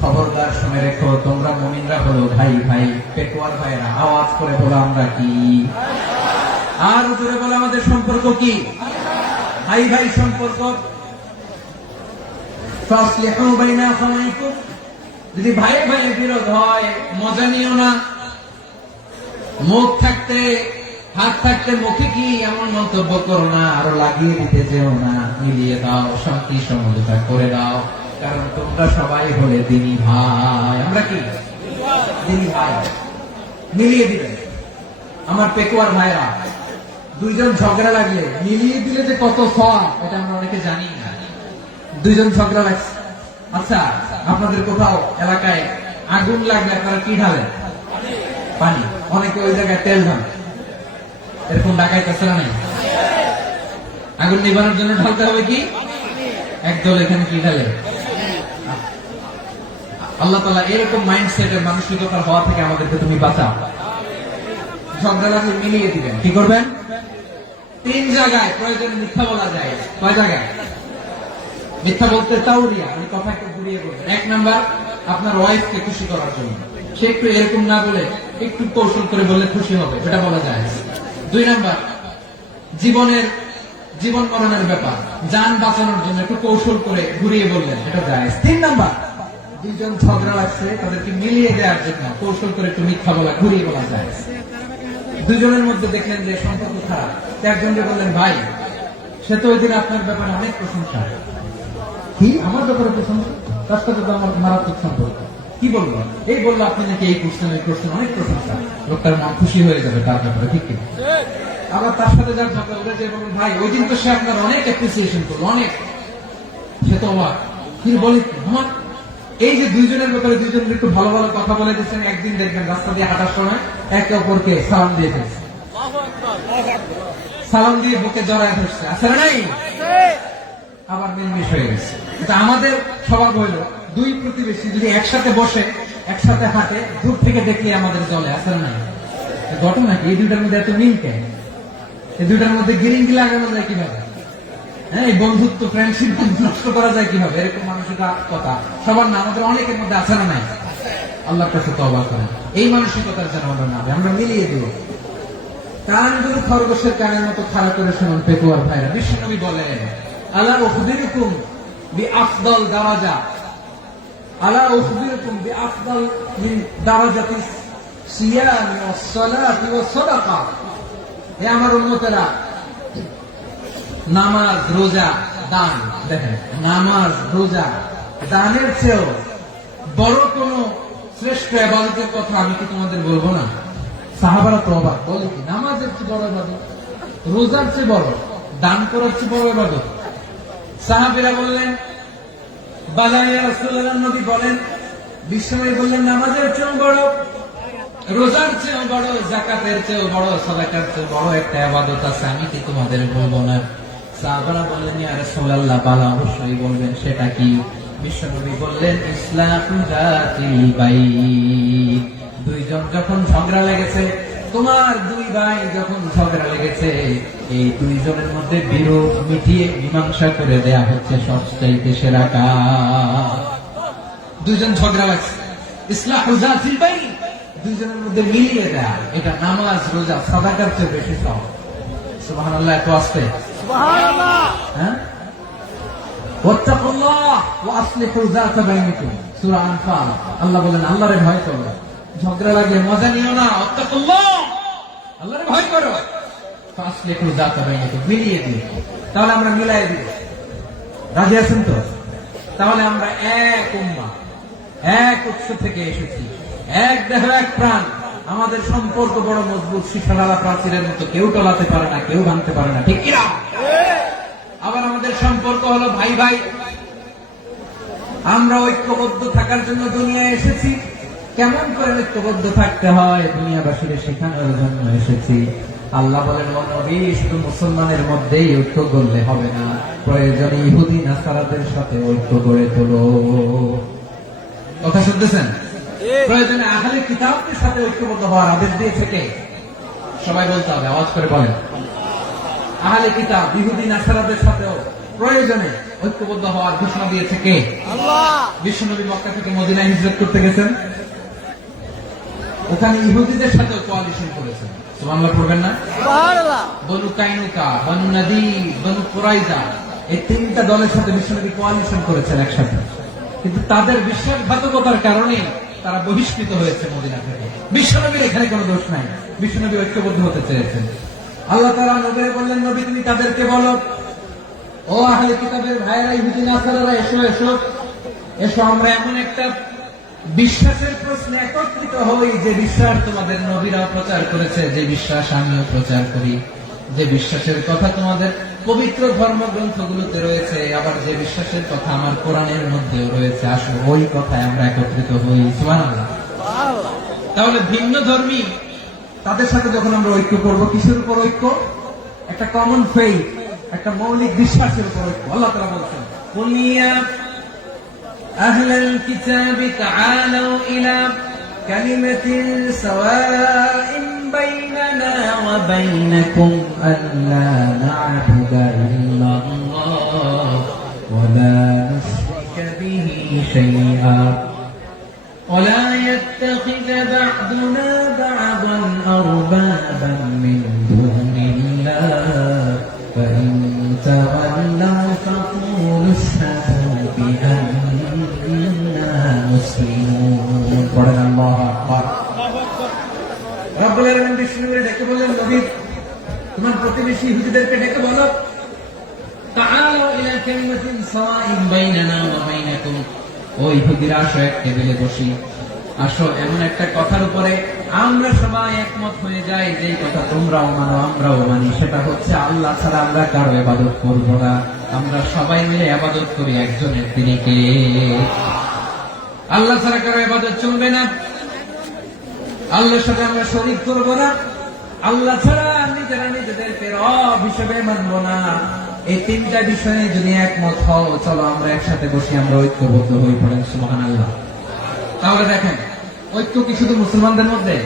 খবরদার শুনে রেখো, তোমরা মুমিনরা হলো ভাই ভাই। পেকুয়ার ভাইরা আওয়াজ করে বলো আমরা কি? আর জোরে বলো আমাদের সম্পর্ক কি? ভাই ভাই সম্পর্ক। ফাসলিহু বাইনা আখাওয়াইকুম, যদি ভাই ভাই বিরোধ হয় মজা নিও না। মুখ থাকতে, হাত থাকতে মুখে কি এমন মন্তব্য করো না, আরো লাগিয়ে দিতে যেও না। মিলিয়ে দাও, শান্তি সমঝোতা করে দাও, কারণ তোমরা সবাই হলে দ্বীনি ভাই। আমরা কি দ্বীনি ভাই? মিলিয়ে দিবেন। আমার পেকুয়ার ভাইরা, দুইজন ঝগড়া লাগলে মিলিয়ে দিলে যে কত সওয়াব, এটা আমরা অনেকে জানি না। দুইজন ঝগড়া লাগছে, আচ্ছা আপনাদের কোথাও এলাকায় আগুন লাগলে আপনারা কি ঢালেন? পানি। অনেকে ওই জায়গায় তেল ঢালে। এরকম ডাকাইতেছে না? নাই? আগুন নিবানোর জন্য ঢালতে হবে কি? একদল এখানে কি ঢালে? আল্লাহ তাআলা এরকম মাইন্ডসেটের মানসিকতার হওয়া থেকে আমাদেরকে তুমি বাঁচাও। ঝগড়া লাগলে মিলিয়ে দিবেন। কি করবেন? তিন জায়গায় প্রয়োজনে মিথ্যা বলা যায়। কয় জায়গায় মিথ্যা বলতে? তাওরিয়া, আমি কথা একটু ঘুরিয়ে বলবেন। এক নাম্বার, আপনার ওয়াইফকে খুশি করার জন্য। সে একটু এরকম না বলে একটু কৌশল করে বললে খুশি হবে, এটা বলা যায়। দুই নাম্বার, জীবন মরণের ব্যাপার, জান বাঁচানোর জন্য একটু কৌশল করে ঘুরিয়ে বললেন, এটা যায়। তিন নাম্বার, দুইজন ঝগড়া লাগছে, তাদেরকে মিলিয়ে দেওয়ার জন্য কৌশল করে একটু মিথ্যা বলা, ঘুরিয়ে বলা যায়। দুজনের মধ্যে দেখলেন যে সম্পর্ক খারাপ, একজনকে বললেন ভাই, সে তো ওই দিন আপনার ব্যাপারে অনেক প্রশংসা। কি আমার ব্যাপারে প্রশংসা? তার সাথে তো আমার মারাত্মক সম্পর্ক। কি বলবো? এই বললো আপনি নাকি এই করছেন, ওই করছেন, অনেক প্রশংসা। লোকটার মন খুশি হয়ে যাবে তার ব্যাপারে, ঠিক কিনা? আবার তার সাথে যার ঝগড়া উঠে যে বলুন ভাই, ওই দিন তো সে আপনার অনেক অ্যাপ্রিসিয়েশন করলো, অনেক। সে তো অবাক, কি বলি আমার। এই যে দুইজনের ব্যাপারে দুইজনের একটু ভালো ভালো কথা বলে দিচ্ছেন, একদিন দেখবেন রাস্তা দিয়ে হাঁটার সময় একে অপরকে সালাম দিয়ে ফেলছে, সালাম দিয়ে বুকে জড়ায় ধরছে, আছে না নাই? আবার মিলমিশ হয়ে গেছে। আমাদের স্বভাব হইল দুই প্রতিবেশী যদি একসাথে বসে একসাথে হাঁটে, দূর থেকে দেখলে আমাদের জলে আসলে নাই ঘটনা কি? এই দুইটার মধ্যে এত মিল কেন? এই দুইটার মধ্যে গিরিঙ্গি লাগানো যায় কিভাবে? হ্যাঁ, এই বন্ধুত্ব ফ্রেন্ডশিপ নষ্ট করা যায় কিভাবে? এরকম মানসিকতা সবার না, আমাদের অনেকের মধ্যে আছে না নাই? আল্লাহর কাছে তওবা করেন, এই মানসিকতার যেন আমরা না, আমরা মিলিয়ে দিব। কানগুলো খরগোশের কানের মতো খাড়া করে শুনুন পেকুয়ার ভাইরা। বিশ্বনবী বলেন, আলা উখবিরুকুম বিআফদাল দারাজা, আলা উখবিরুকুম বিআফদাল মিন দারাজাতিস সিয়াম ওয়াস সালাতি ওয়াস সাদাকা। হে আমার উম্মতেরা, নামাজ, রোজা, দান, দেখেন নামাজ, রোজা, দানের চেয়েও বড় কোন শ্রেষ্ঠ ইবাদতের কথা আমি কি তোমাদের বলবো না? সাহাবারা তো অবাক, বলে কি নামাজের চেয়ে বড় ইবাদত, রোজার চেয়ে বড়, দান করার চেয়ে বড় ইবাদত? সাহাবীরা বললেন, বালা ইয়া রাসূলুল্লাহ। নবী বলেন, বিশ্বনবী বললেন, নামাজের চেয়েও বড়, রোজার চেয়েও বড়, যাকাতের চেয়েও বড়, সাদাকার চেয়েও বড় একটা ইবাদত আছে, আমি কি তোমাদের বলবো না? সাহাবারা বললেন, ইয়া রাসূলুল্লাহ, বালা, অবশ্যই বলবেন, সেটা কি? বিশ্বনবী বললেন, ইসলাহু যাতিল বাইন। দুইজন যখন ঝগড়া লেগেছে, তোমার দুই ভাই যখন ঝগড়া লেগেছে, এই দুইজনের মধ্যে বিরোধ মিটিয়ে মীমাংসা করে দেয়া হচ্ছে সবচাইতে সেরা কাজ। দুইজন ঝগড়া লাগছে, ইসলাহু যাতিল বাইন, দুইজনের মধ্যে মিলিয়ে দেয়া, এটা নামাজ, রোজা, সাদাকার চেয়ে বেশি সওয়াব। সুবহানাল্লাহ, এত আসতে সুবহানাল্লাহ। হ্যাঁ, ওয়াত্তাকুল্লাহ ওয়া আসলিহু যাতা বাইনিকুম, সূরা আনফাল। আল্লাহ বলেন, আল্লাহরে ভয় করো, ঝগড়া লাগলে মজা নিও না, ওয়াত্তাকুল্লাহ, আল্লাহরে ভয় করো, ফাসলিহু যাতা বাইনিকুম, মিলিয়ে দিও। তাহলে আমরা মিলাই দিব, রাজি আছেন তো? তাহলে আমরা এক উম্মাহ, এক উৎস থেকে এসেছি, এক দেহ এক প্রাণ, আমাদের সম্পর্ক বড় মজবুত, শিশারালা প্রাচীরের মতো, কেউ টলাতে পারে না, কেউ ভাঙতে পারে না, ঠিক কিনা? আবার আমাদের সম্পর্ক হলো ভাই ভাই, আমরা ঐক্যবদ্ধ থাকার জন্য দুনিয়ায় এসেছি। কেমন করে ঐক্যবদ্ধ থাকতে হয় দুনিয়াবাসীর শেখানোর জন্য এসেছি। আল্লাহ বলেন, ও নবী, শুধু মুসলমানের মধ্যেই ঐক্য করলে হবে না, প্রয়োজনে ইহুদি নাসারাদের সাথে ঐক্য গড়ে তোলো। কথা শুনতেছেন? প্রয়োজনে আহলে কিতাবদের সাথে ঐক্যবদ্ধ হওয়ার আদেশ দিয়েছে কে? সবাই বলতে হবে, আওয়াজ করে বলেন। আহলে কিতাব, ইহুদি নাসারাদের সাথেও প্রয়োজনে ঐক্যবদ্ধ হওয়ার ঘোষণা দিয়েছে কে? আল্লাহ। বিশ্বনবী মক্কা থেকে মদিনায় হিজরত করতে গেছেন, ওখানে ইহুদিদের সাথেও কোয়ালিশন করেছেন। সুবহানাল্লাহ পড়বেন না? সুবহানাল্লাহ। বনু কাইনুকা, বনু নাদির, বনু কুরাইজা, এই তিনটা দলের সাথে বিশ্বনবী কোয়ালিশন করেছেন একসাথে, কিন্তু তাদের বিশ্বাসঘাতকতার কারণে তারা বহিষ্কৃত হয়েছে মদিনা থেকে। বিশ্বনবীর এখানে কোনো দোষ নাই, বিশ্বনবী ঐক্যবদ্ধ হতে চেয়েছেন। আল্লাহ তাআলা নবীকে বললেন, নবী তুমি তাদেরকে বলো, ও আহলে কিতাবের ভাইয়েরা, ইহুদি নাসারারা, এসো এসো এসো, আমরা এমন একটা বিশ্বাসের প্রশ্নে একত্রিত হই, যে বিশ্বাস তোমাদের নবীরাও প্রচার করেছে, যে বিশ্বাস আমিও প্রচার করি, যে বিশ্বাসের কথা তোমাদের পবিত্র ধর্মগ্রন্থগুলোতে রয়েছে, আবার যে বিশ্বাসের কথা আমার কোরআনের মধ্যেও রয়েছে, আসলে ওই কথায় আমরা একত্রিত হই। সুবহানাল্লাহ। তাহলে ভিন্ন ধর্মী তাদের সাথে যখন আমরা ঐক্য করব, কিসের উপর ঐক্য? একটা কমন ফেইথ, একটা মৌলিক বিশ্বাসের উপর ঐক্য। আল্লাহ তাআলা বলছেন, কুল ইয়া আহলাল কিতাবি তাআলু ইলা কালিমাতিন সাওয়াইন বাইনানা ওয়া বাইনাকুম আল্লা না'বুদা ইল্লাল্লাহ ওয়া লা নুশরিকা বিহি শাইআ ولا يتخذ بعضنا بعضا أربابا من دون الله فإن تولوا فقولوا اشهدوا بأننا مسلمون. قرآن الله أكبر. রব্বুল আলামিন বিষ্ণুকে ডেকে বললেন, নবী তোমার প্রতিবেশী ইহুদিদেরকে ডেকে বলো, তাআলু ইলা কালিমাতিন সাওয়াইন বাইনানা ওয়া বাইনাকুম, ও ইহুদিরা আসো, এক টেবিলে বসি, আসো এমন একটা কথার উপরে আমরা সবাই একমত হয়ে যাই, যে কথা তোমরাও মানো আমরাও মানি, সেটা হচ্ছে আল্লাহ ছাড়া আমরা কারো ইবাদত করব না, আমরা সবাই মিলে ইবাদত করি একজনের, তিনি কে? আল্লাহ ছাড়া কারো ইবাদত চলবে না, আল্লাহর সাথে আমরা শরীক করব না, আল্লাহ ছাড়া নিজেরা নিজেদেরকে রব হিসেবে মানব না, এই তিনটা বিষয়ে যদি একমত হও, চলো আমরা একসাথে বসে আমরা ঐক্যবদ্ধ হয়ে পড়েন সুবহানাল্লাহ। তাহলে দেখেন, ঐক্য কি শুধু মুসলমানদের মধ্যে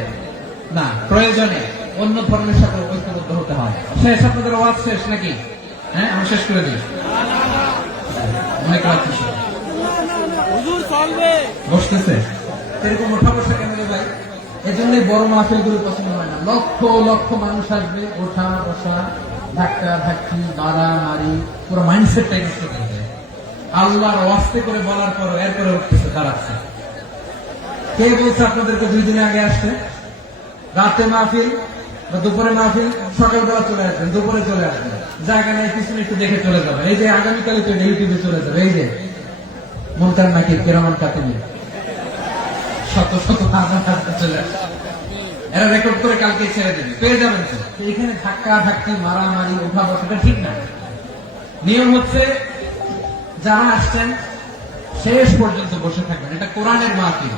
না, প্রয়োজনে অন্য ধর্মের সাথে ঐক্যবদ্ধ হতে হয়। শেষ, আপনাদের ওয়াজ শেষ নাকি? হ্যাঁ, আমি শেষ করে দিই। অনেক রাত বসতেছে এরকম ওঠা বসা কেন রে ভাই? এই জন্যই বড় মাহফিল গুলো পছন্দ হয় না। লক্ষ লক্ষ মানুষ আসবে, ওঠা বসা, ধাক্কা ধাক্কি, মারামারি, পুরো মাইন্ডসেটটাই নষ্ট করে দেয়। আল্লাহর ওয়াস্তে করে বলার পর এরপরে উঠতেছে, দাঁড়াচ্ছে। কে বলছে আপনাদেরকে 2 দিন আগে আসছে? রাতে মাহফিল বা দুপুরে মাহফিল, সকালবেলা চলে আসবেন, দুপুরে চলে আসবেন, জায়গা নেই, পিছনে একটু দেখে চলে যাবে। এই যে আগামীকালে তো ইউটিউবে চলে যাবে। এই যে মুনকার নাকির কেরামান কাতিমি শত শত চলে আসবে, এরা রেকর্ড করে কালকে ছেড়ে দেবে, পেয়ে যাবেন। তো এখানে ধাক্কা ধাক্কি, মারামারি, উঠা বসাটা ঠিক না। নিয়ম হচ্ছে যারা আসছেন শেষ পর্যন্ত বসে থাকবেন। এটা কোরআনের মাহফিল।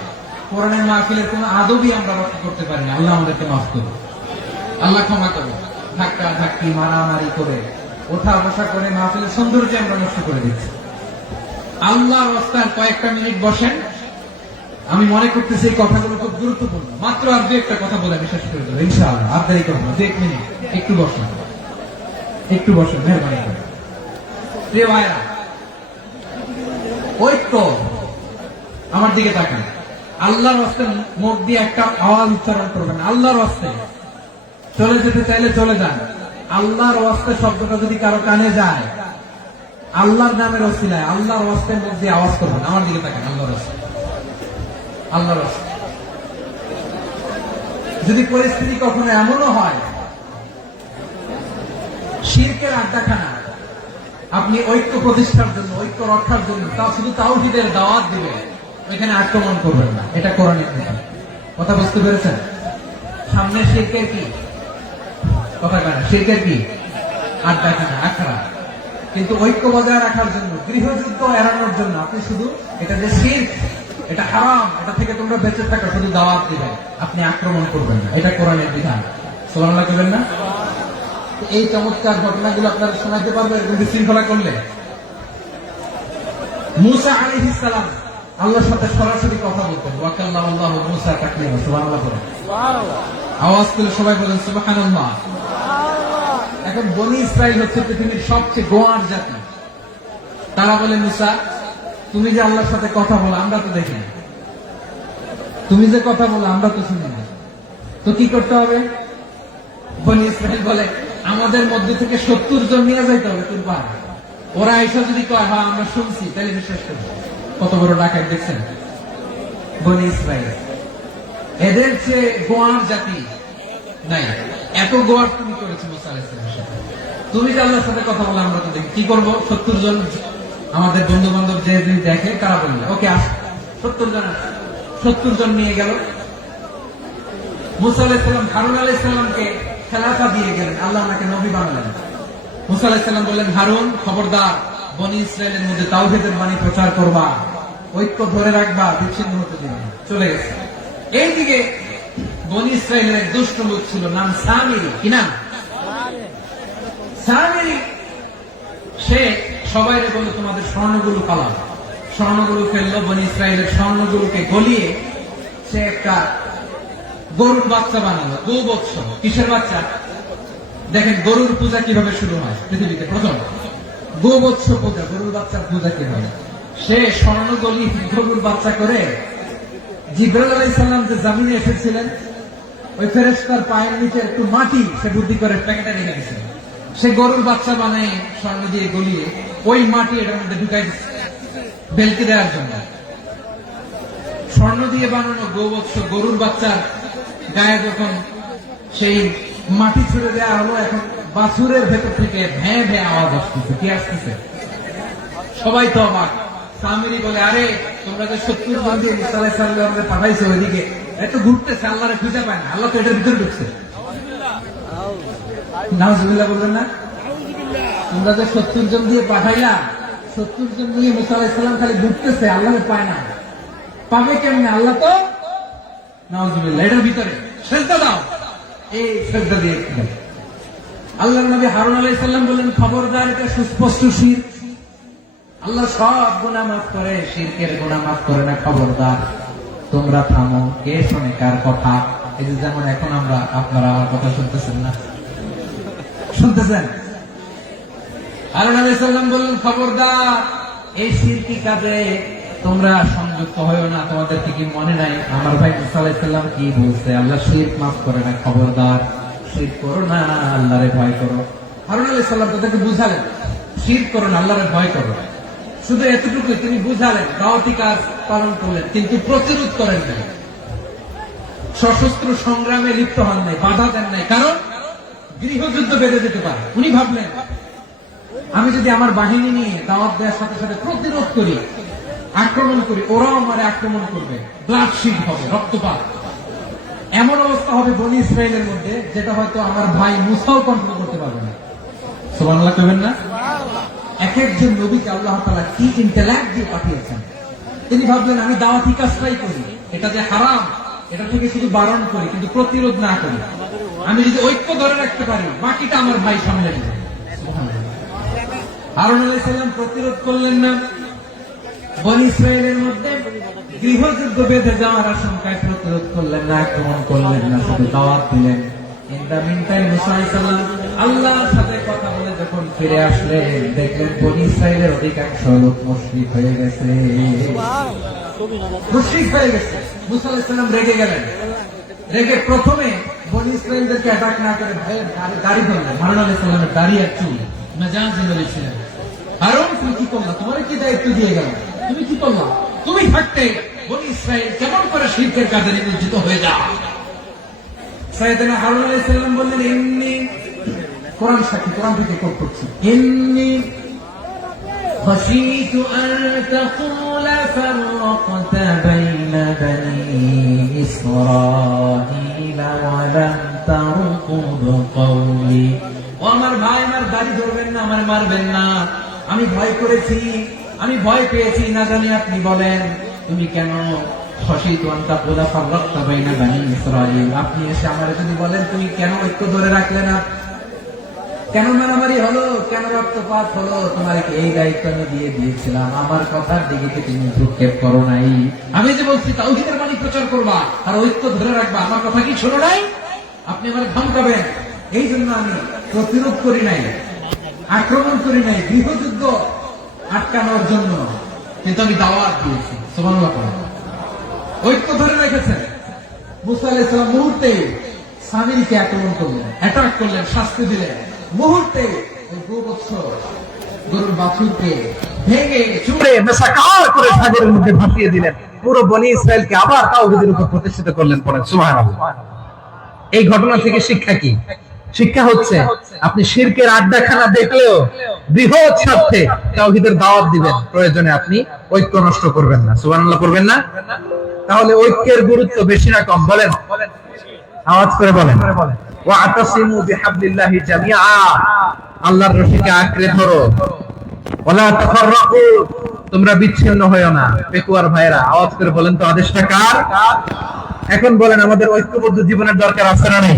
কোরআনের মাহফিলের কোন আদবই আমরা রক্ষা করতে পারি না। আল্লাহ আমাদেরকে মাফ করুন, আল্লাহ ক্ষমা করুন। ধাক্কা ধাক্কি, মারামারি করে, ওঠা বসা করে মাহফিলের সৌন্দর্য আমরা নষ্ট করে দিচ্ছি। আল্লাহর রাস্তায় কয়েকটা মিনিট বসেন। আমি মনে করতেছি এই কথাগুলো খুব গুরুত্বপূর্ণ। মাত্র আর 2-1টা কথা বলে আমি শেষ করে দেবো ইনশাআল্লাহ। আর দেরি করবো না, 2-1 মিনিট একটু বসেন, একটু বসেন, মেহরবানি করে। প্রিয় ভাইরা, ঐক্য, আমার দিকে তাকান। আল্লাহর রাস্তায় মুখ দিয়ে একটা আওয়াজ উচ্চারণ করবেন, আল্লাহর রাস্তায়। চলে যেতে চাইলে চলে যান। আল্লাহর রাস্তায় শব্দটা যদি কারো কানে যায়, আল্লাহর নামের ওসিলায় আল্লাহর রাস্তায় মুখ দিয়ে আওয়াজ করবেন। আমার দিকে তাকান, আল্লাহর রাস্তায়, আল্লাহর রাস্তায়। যদি পরিস্থিতি কখনো এমনও হয় শিরকের আড্ডাখানা, আপনি ঐক্য প্রতিষ্ঠার জন্য, ঐক্য রক্ষার জন্য তা শুধু তাওহীদের দাওয়াত দিবেন, ওইখানে আক্রমণ করবেন না। এটা কোরআনের নীতি। কথা বুঝতে পেরেছেন? সামনে শিরকের কি কথা কেন? শিরকের কি আড্ডাখানা, আখড়া। কিন্তু ঐক্য বজায় রাখার জন্য, গৃহযুদ্ধ এড়ানোর জন্য আপনি শুধু এটা যে শিরক, এটা হারাম, এটা থেকে তোমরা বেঁচে থাকো, শুধু দাওয়াত দিবেন, আপনি আক্রমণ করবেন না। এটা কোরআনের বিধান। সুবহানাল্লাহ করবেন না? এই চমৎকার ঘটনাগুলো আপনারা শোনাতে পারবেন এরকম বিশৃঙ্খলা করলে। মূসা আলাইহিস সালাম আল্লাহর সাথে সরাসরি কথা বলতেন। ওয়া কাল্লামাল্লাহু মূসা তাকলিমা। সুবহানাল্লাহ বলেন, আওয়াজ তুলে সবাই বলেন সুবহানাল্লাহ। এখন বনি ইসরাইল হচ্ছে পৃথিবীর সবচেয়ে গোয়ার জাতি। তারা বলে, মূসা তুমি যে আল্লাহর সাথে কথা বলো আমরা তো দেখি না, তুমি যে কথা বলো আমরা তো শুনি না, তো কি করতে হবে? বনি ইসরাইল বলে, আমাদের মধ্যে থেকে 70 জন নিয়ে যাইতে হবে তোর পাহাড়। ওরা এসে যদি কয় হ্যাঁ আমরা শুনছি, তাহলে বিশ্বাস করবো। কত বড় ডাকাত দেখছেন বনি ইসরাইল। এদের চেয়ে গোয়ার জাতি নাই। এত গোয়ার তুমি করেছো মুসা আলাইহিস সালামের সাথে। তুমি যে আল্লাহর সাথে কথা বলে আমরা তো দেখি, কি করবো? 70 জন আমাদের বন্ধু বান্ধব যে দেখে তারা বললে ওকে আস, 70 জন 70 জন নিয়ে গেল। মুসা আলাইহিস সালাম হারুন আলাইহিস সালামকে খেলাফা দিয়ে গেলেন, আল্লাহ ওনাকে নবী বানালেন। মুসা আলাইহিস সালাম বললেন, হারুন খবরদার, বনি ইসরায়েলের মধ্যে তাওহীদের বাণী প্রচার করবা, ঐক্য ধরে রাখবা, বিচ্ছিন্ন হতে দিবা না। চলে গেছে। এইদিকে বনি ইসরায়েলের এক দুষ্ট লোক ছিল, নাম সামিরি। কি নাম? সামিরি। সে সবাই বলল তোমাদের স্বর্ণগুলো পালাও। স্বর্ণগুলো ফেললো, বনি ইসরায়েলের স্বর্ণগুলোকে গলিয়ে সে একটা গরুর বাচ্চা বানালো। গোবৎস। কিসের বাচ্চা? দেখেন গরুর পূজা কিভাবে শুরু হয় পৃথিবীতে প্রথম। গোবৎস পূজা, গরুর বাচ্চার পূজা কিভাবে? সে স্বর্ণ গলি গরুর বাচ্চা করে জিবরাইল আলাইহিস সালাম যে জমিনে এসেছিলেন, ওই ফেরেশতার পায়ের নিচে একটু মাটি সে বুদ্ধি করে প্যাকেটে রেখে দিয়েছিল। সে গরুর বাচ্চা বানায় স্বর্ণ দিয়ে গলিয়ে ওই মাটি এটার মধ্যে ঢুকাই দিচ্ছে বেলকি দেওয়ার জন্য। স্বর্ণ দিয়ে বানানো গোবৎস গরুর বাচ্চার গায়ে যখন সেই মাটি ছুড়ে দেওয়া হলো, এখন বাছুরের ভেতর থেকে ভ্যাঁ ভ্যাঁ আওয়াজ আসতেছে। কি আসতেছে? সবাই তো অবাক। সামিরি বলে, আরে তোমরা যে 70 জন দিয়ে মুসা আলাইহিস সালামকে পাঠাইছো ওইদিকে, এত ঘুরতেছে, আল্লাহরে খুঁজে পায় না, আল্লাহ তো এটার ভিতরে ঢুকছে। নাউজুবিল্লাহ বলবেন না? তোমরা যে 70 জন দিয়ে পাঠাইলা, 70 জন নিয়ে মুসা আলাইহিস সালাম খালি ঘুরতেছে, আল্লাহরে পায় না। পাবে কেমনে? আল্লাহ তো নাউজুবিল্লাহ এটার ভিতরে। সেজদা দাও। এই সেজদা দিয়ে আল্লাহর নবী হারুন আলাইহিস সালাম বললেন, খবরদার, এটা সুস্পষ্ট শিরক। আল্লাহ সব গুনাহ মাফ করে, শিরকের গুনাহ মাফ করে না, খবরদার তোমরা থামো। কে শোনে কার কথা? এই যে যেমন এখন আপনারা আমার কথা শুনতেছেন না, শুনতেছেন? হারুন আলাইহিস সালাম বললেন, খবরদার, এই শিরকি কাজে তোমরা সংযুক্ত হয়ো না। তোমাদেরকে কি মনে নাই আমার ভাই মুসা আলাইহিস সালাম কি বলছে? আল্লাহ শিরক মাফ করে না, খবরদার শিরক করো না, আল্লাহরে ভয় করো। হারুন আলাইহিস সালাম তাদেরকে বুঝালেন, শিরক করো না, আল্লাহরে ভয় করো। শুধু এতটুকু তিনি বুঝালেন, দাওয়াতি কাজ পালন করলেন, কিন্তু প্রতিরোধ করেন নাই, সশস্ত্র সংগ্রামে লিপ্ত হন নাই, বাধা দেন নাই, কারণ গৃহযুদ্ধ বেড়ে যেতে পারে। উনি ভাবলেন, আমি যদি আমার বাহিনী নিয়ে দাওয়াত দেওয়ার সাথে সাথে প্রতিরোধ করি, আক্রমণ করি, ওরাও আমারে আক্রমণ করবে, ব্লাডশিট হবে, রক্তপাত, এমন অবস্থা হবে বনি ইসরায়েলের মধ্যে, যেটা হয়তো আমার ভাই মুসাও কন্ট্রোল করতে পারবে না। সুবহানাল্লাহ কইবেন না? এক একজন নবীকে আল্লাহ তাআলা কি ইন্টেলেক্ট দিয়ে পাঠিয়েছেন। তিনি ভাবলেন, আমি দাওয়াতি কাজটাই করি, এটা যে হারাম এটা থেকে শুধু বারণ করি, কিন্তু প্রতিরোধ না করি। আমি যদি ঐক্য ধরে রাখতে পারি, বাকিটা আমার ভাই সামনে নেবে। হারুন আলাইহিস সালাম প্রতিরোধ করলেন না, বনী ইসরায়েলের মধ্যে গৃহযুদ্ধ বেঁধে যাওয়ার আশঙ্কায় প্রতিরোধ করলেন না, আক্রমণ করলেন না, শুধু দাওয়াত দিলেন। ইন দ্য মিনটাইম মুসা আলাইহিস সালাম আল্লাহর সাথে কথা বলে যখন ফিরে আসলেন, দেখলেন বনী ইসরায়েলের অধিকাংশ লোক মুশরিক হয়ে গেছে। মুশরিক হয়ে গেছে। মুসা আলাইহিস সালাম রেগে গেলেন। রেগে প্রথমে বনী ইসরায়েলদেরকে অ্যাটাক না করে ভয়ের দাড়ি ধরলেন। হারুন আলাইহিস সালামের দাড়ি আর চুল মেজাজে বলেছিলেন, হারুন তুমি কি করলা? তোমার কি দায়িত্ব দিয়ে গেল? তুমি কি করলা? তুমি থাকতে বনী ইসরায়েল কেমন করে শিরকের কাজে নিমজ্জিত হয়ে যায়? সাইয়েদনা হারুন আলাইহিস সালাম বললেন, ইন্নী, কোরআন সাক্ষী, কোরআন থেকে কোট করছি, ইন্নী খাশীতু আন তাকুলা ফাররাকতা বাইনা বনী ইসরাঈল ওয়া লাম তারকুদ কওলি। ও আমার ভাই, আমার দাড়ি ধরবেন না, আমার মারবেন না। আমি ভয় করেছি, আমি ভয় পেয়েছি, না জানি আপনি বলেন তুমি কেন খাশীতু আন তাকুলা ফাররাকতা বাইনা বনী ইসরাঈল, আপনি এসে আমারে যদি বলেন তুমি কেন ঐক্য ধরে রাখলে না, কেন মারামারি হলো, কেন রক্তপাত হলো, তোমার এই দায়িত্ব আমি দিয়ে দিয়েছিলাম, আমার কথার দিকে তুমি ভ্রুক্ষেপ করো নাই। আমি যে বলছি তাওহীদের বাণী প্রচার করবা আর ঐক্য ধরে রাখবা, আমার কথা কি শোনো নাই? আপনি আমার ধমকাবেন, এই জন্য আমি প্রতিরোধ করি নাই, আক্রমণ করি নাই, গৃহযুদ্ধ আটকানোর জন্য, কিন্তু আমি দাওয়াত দিয়েছি। সুবহানাল্লাহ। ঐক্য ধরে রেখেছেন। মুসা আলাইহিস সালাম মুহূর্তে সামিরীকে আক্রমণ করলেন, অ্যাটাক করলেন, শাস্তি দিলেন। মুহূর্তে গরুর বাছুরকে ভেঙে চুড়ে মেসাকার করে সাগরের মধ্যে ভাসিয়ে দিলেন। পুরো বনী ইসরায়েলকে আবার তাওহীদের উপর প্রতিষ্ঠিত করলেন। পড়েন সুবহানাল্লাহ। এই ঘটনা থেকে শিক্ষা কি? শিক্ষা হচ্ছে, আপনি শিরকের আড্ডাখানা দেখলেও বৃহৎ স্বার্থে তাওহীদের দাওয়াত দিবেন, প্রয়োজনে আপনি ঐক্য নষ্ট করবেন না। সুবহানাল্লাহ করবেন না? তাহলে ঐক্যের গুরুত্ব বেশি না কম? বলেন, আওয়াজ করে বলেন। ওয়াতাসিমু বিহাবলিল্লাহি জামিআ, আল্লাহর রশিকে আঁকড়ে ধরো। ওয়ালা তাফাররাকু, তোমরা বিচ্ছিন্ন হয়ো না। পেকুয়ার ভাইরা আওয়াজ করে বলেন তো, আদেশটা কার? এখন বলেন, আমাদের ঐক্যবদ্ধ জীবনের দরকার আছে না নাই?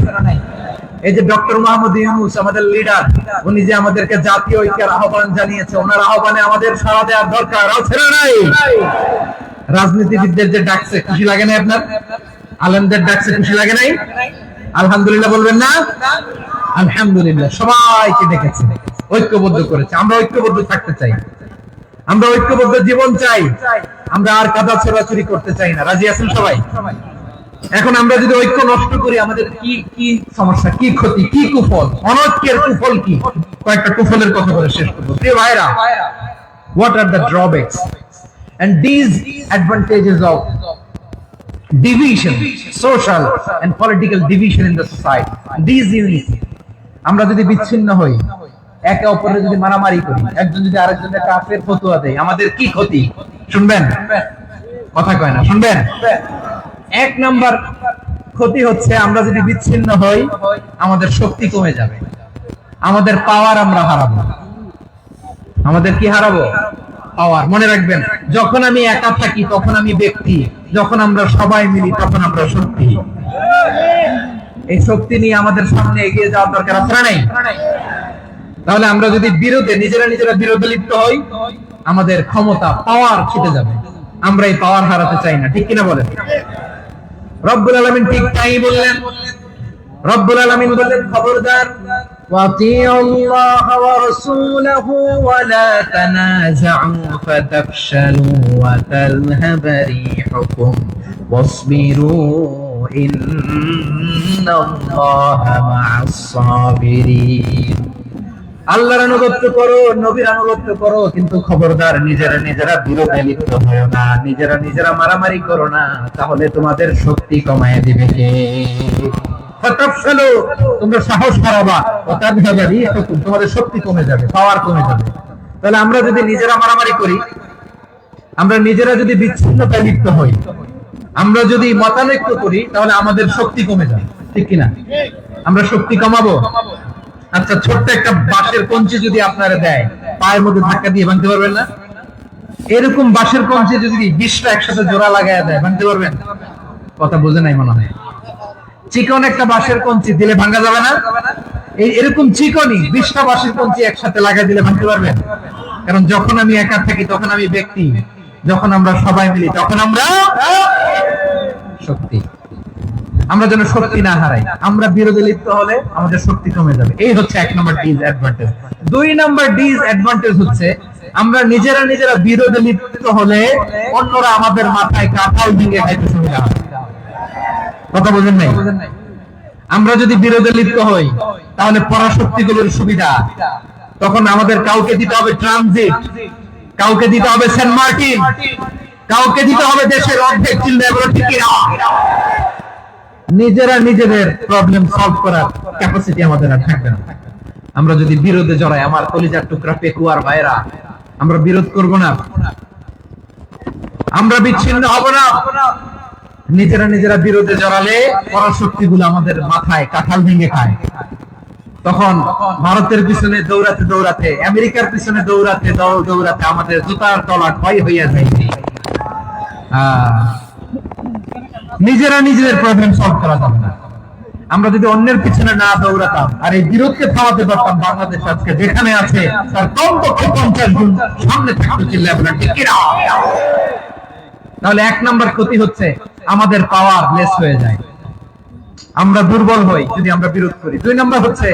এই যে ডক্টর মোহাম্মদ ইউনূস আমাদের লিডার, উনি যে আমাদেরকে জাতীয় ঐক্যের আহ্বান জানিয়েছে, ওনার আহ্বানে আমাদের সাড়া দেওয়ার দরকার আছে না নাই? রাজনীতিবিদদের যে ডাকছে, খুশি লাগে নাই আপনার? আলেমদের ডাকছে, খুশি লাগে নাই? আলহামদুলিল্লাহ বলবেন না? আলহামদুলিল্লাহ, সবাইকে ডেকেছে, ঐক্যবদ্ধ করেছে। আমরা ঐক্যবদ্ধ থাকতে চাই, আমরা ঐক্যবদ্ধ জীবন চাই, আমরা আর কাদা ছোড়াছুরি করতে চাই না। রাজি আছেন সবাই? এখন আমরা যদি ঐক্য নষ্ট করি, আমাদের কি কি সমস্যা, কি ক্ষতি, কি কুফল? অনৈক্যের কুফল কি? কয়েকটা কুফলের কথা বলে শেষ করবো। প্রিয় ভাইরা, what are the drawbacks and disadvantages of division, social and political division in the society? Disunity, আমরা যদি বিচ্ছিন্ন হই, একে অপরের যদি মারামারি করি, একজন যদি আরেকজনের কাফের ফতোয়া দেয়, আমাদের কি ক্ষতি? শুনবেন? কথা কয় না, শুনবেন? এক নাম্বার ক্ষতি হচ্ছে, আমরা যদি বিচ্ছিন্ন হই, আমাদের শক্তি কমে যাবে, আমাদের পাওয়ার আমরা হারাবো। আমাদের কি হারাবো? পাওয়ার। মনে রাখবেন, যখন আমি একা থাকি তখন আমি ব্যক্তি, যখন আমরা সবাই মিলি তখন আমরা শক্তি। এই শক্তি নিয়ে আমাদের সামনে এগিয়ে যাওয়ার দরকার আছে না নাই? তাহলে আমরা যদি নিজেরা বিরোধে লিপ্ত হই, আমাদের ক্ষমতা, পাওয়ার ছুটে যাবে। আমরা এই পাওয়ার হারাতে চাই না, ঠিক কিনা বলেন? রব্বুল আলামিন ঠিক তাই বললেন। রব্বুল আলামিন বললেন, খবরদার, ওয়াতিউল্লাহ ওয়া রাসূলাহু ওয়া লা তানাযাউ ফাতাফশালু ওয়া তাযহাবা রিহুকুম ওয়াসবিরু ইন্নাল্লাহা মা'আস সাবিরিন। আল্লাহর আনুগত্য করো, নবীর আনুগত্য করো, কিন্তু খবরদার নিজেরা বিরোধে লিপ্ত হয়ো না, নিজেরা মারামারি করো না, তাহলে তোমাদের শক্তি কমায় দিবে কে? ফাতাফশালু, তোমরা সাহস হারাবা, ওয়া তাযহাবা রিহুকুম, তোমাদের শক্তি কমে যাবে, পাওয়ার কমে যাবে। তাহলে আমরা যদি নিজেরা মারামারি করি, আমরা নিজেরা যদি বিচ্ছিন্নতায় লিপ্ত হই, আমরা যদি মতানৈক্য করি, তাহলে আমাদের শক্তি কমে যাবে, ঠিক কিনা? আমরা শক্তি কমাবো। আচ্ছা, ছোট্ট একটা বাঁশের কঞ্চি যদি আপনারা দেয়, পায়ের মধ্যে ধাক্কা দিয়ে ভাঙতে পারবেন না? এরকম বাঁশের কঞ্চি যদি 20টা একসাথে জোড়া লাগায় দেয়, ভাঙতে পারবেন? কথা বোঝে নাই মনে হয়। চিকন একটা বাঁশের কঞ্চি দিলে ভাঙা যাবে না? এরকম চিকনই 20টা বাঁশের কঞ্চি একসাথে লাগাই দিলে ভাঙতে পারবেন? কারণ যখন আমি একা থাকি তখন আমি ব্যক্তি, যখন আমরা সবাই মিলি তখন আমরা শক্তি। আমরা যেন শক্তি না হারাই। আমরা বিরোধে লিপ্ত হলে আমাদের শক্তি কমে যাবে। এই হচ্ছে 1 নম্বর ডিসঅ্যাডভান্টেজ। 2 নম্বর ডিসঅ্যাডভান্টেজ হচ্ছে, আমরা নিজেরা বিরোধে লিপ্ত হলে অন্যরা আমাদের মাথায় কাঁঠাল ভেঙে খাইতে সুবিধা হয়। কথা বোঝেন নাই? আমরা যদি বিরোধে লিপ্ত হই, তাহলে পরাশক্তিগুলোর সুবিধা, তখন আমাদের কাউকে দিতে হবে ট্রানজিট, কাউকে দিতে হবে সেন্ট মার্টিন, কাউকে দিতে হবে দেশের অর্ধেক চিল্লা এবং টিকিরা। নিজেদের প্রবলেম সলভ করার ক্যাপাসিটি আমাদের আর থাকবে না। আমরা যদি বিরোধে জড়াই, আমার কলিজার টুকরা পেকুয়ার ভাইরা, আমরা বিরোধ করব না, আমরা বিচ্ছিন্ন হব না। নিজেরা বিরোধে জড়ালে পরাশক্তিগুলো আমাদের মাথায় কাঁঠাল ভেঙে খায়। তখন ভারতের পিছনে দৌড়াতে, আমেরিকার পিছনে দৌড়াতে আমাদের জুতার তলা ক্ষয় হইয়া যায়। নিজেদের প্রবলেম সলভ করা যাবে না। আমরা যদি অন্যের পিছনে না দৌড়াতাম আর এই বিরোধকে থামাতে পারতাম, বাংলাদেশ আজকে যেখানে আছে তার কমপক্ষে 50 গুণ সামনে থাকতে ছিল। তাহলে 1 নম্বর ক্ষতি হচ্ছে, আমাদের পাওয়ার লেস হয়ে যায়, আমরা দুর্বল হই যদি আমরা বিরোধ করি। 2 নম্বর হচ্ছে,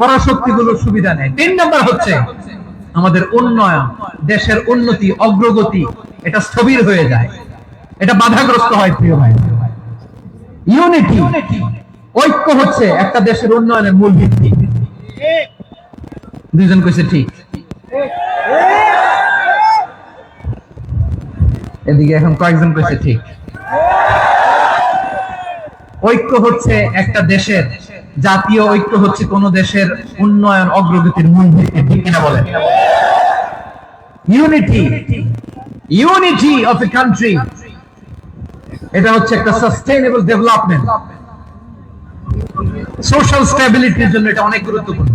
পরাশক্তিগুলোর সুবিধা নেয়। 3 নম্বর হচ্ছে, আমাদের উন্নয়ন, দেশের উন্নতি, অগ্রগতি, এটা স্থবির হয়ে যায়, এটা বাধাগ্রস্ত হয়। প্রিয় ভাই, ইউনিটি, ঐক্য হচ্ছে একটা দেশের উন্নয়নের মূল ভিত্তি। দুইজন কইছে ঠিক, এদিকে এখন কয়েকজন কইছে ঠিক। ঐক্য হচ্ছে একটা দেশের, জাতীয় ঐক্য হচ্ছে কোন দেশের উন্নয়ন, অগ্রগতির মূল ভিত্তি, ঠিক কিনা বলেন? ইউনিটি অফ এ কান্ট্রি, এটা হচ্ছে একটা সাস্টেইনেবল ডেভেলপমেন্ট, সোশ্যাল স্ট্যাবিলিটির জন্য এটা অনেক গুরুত্বপূর্ণ।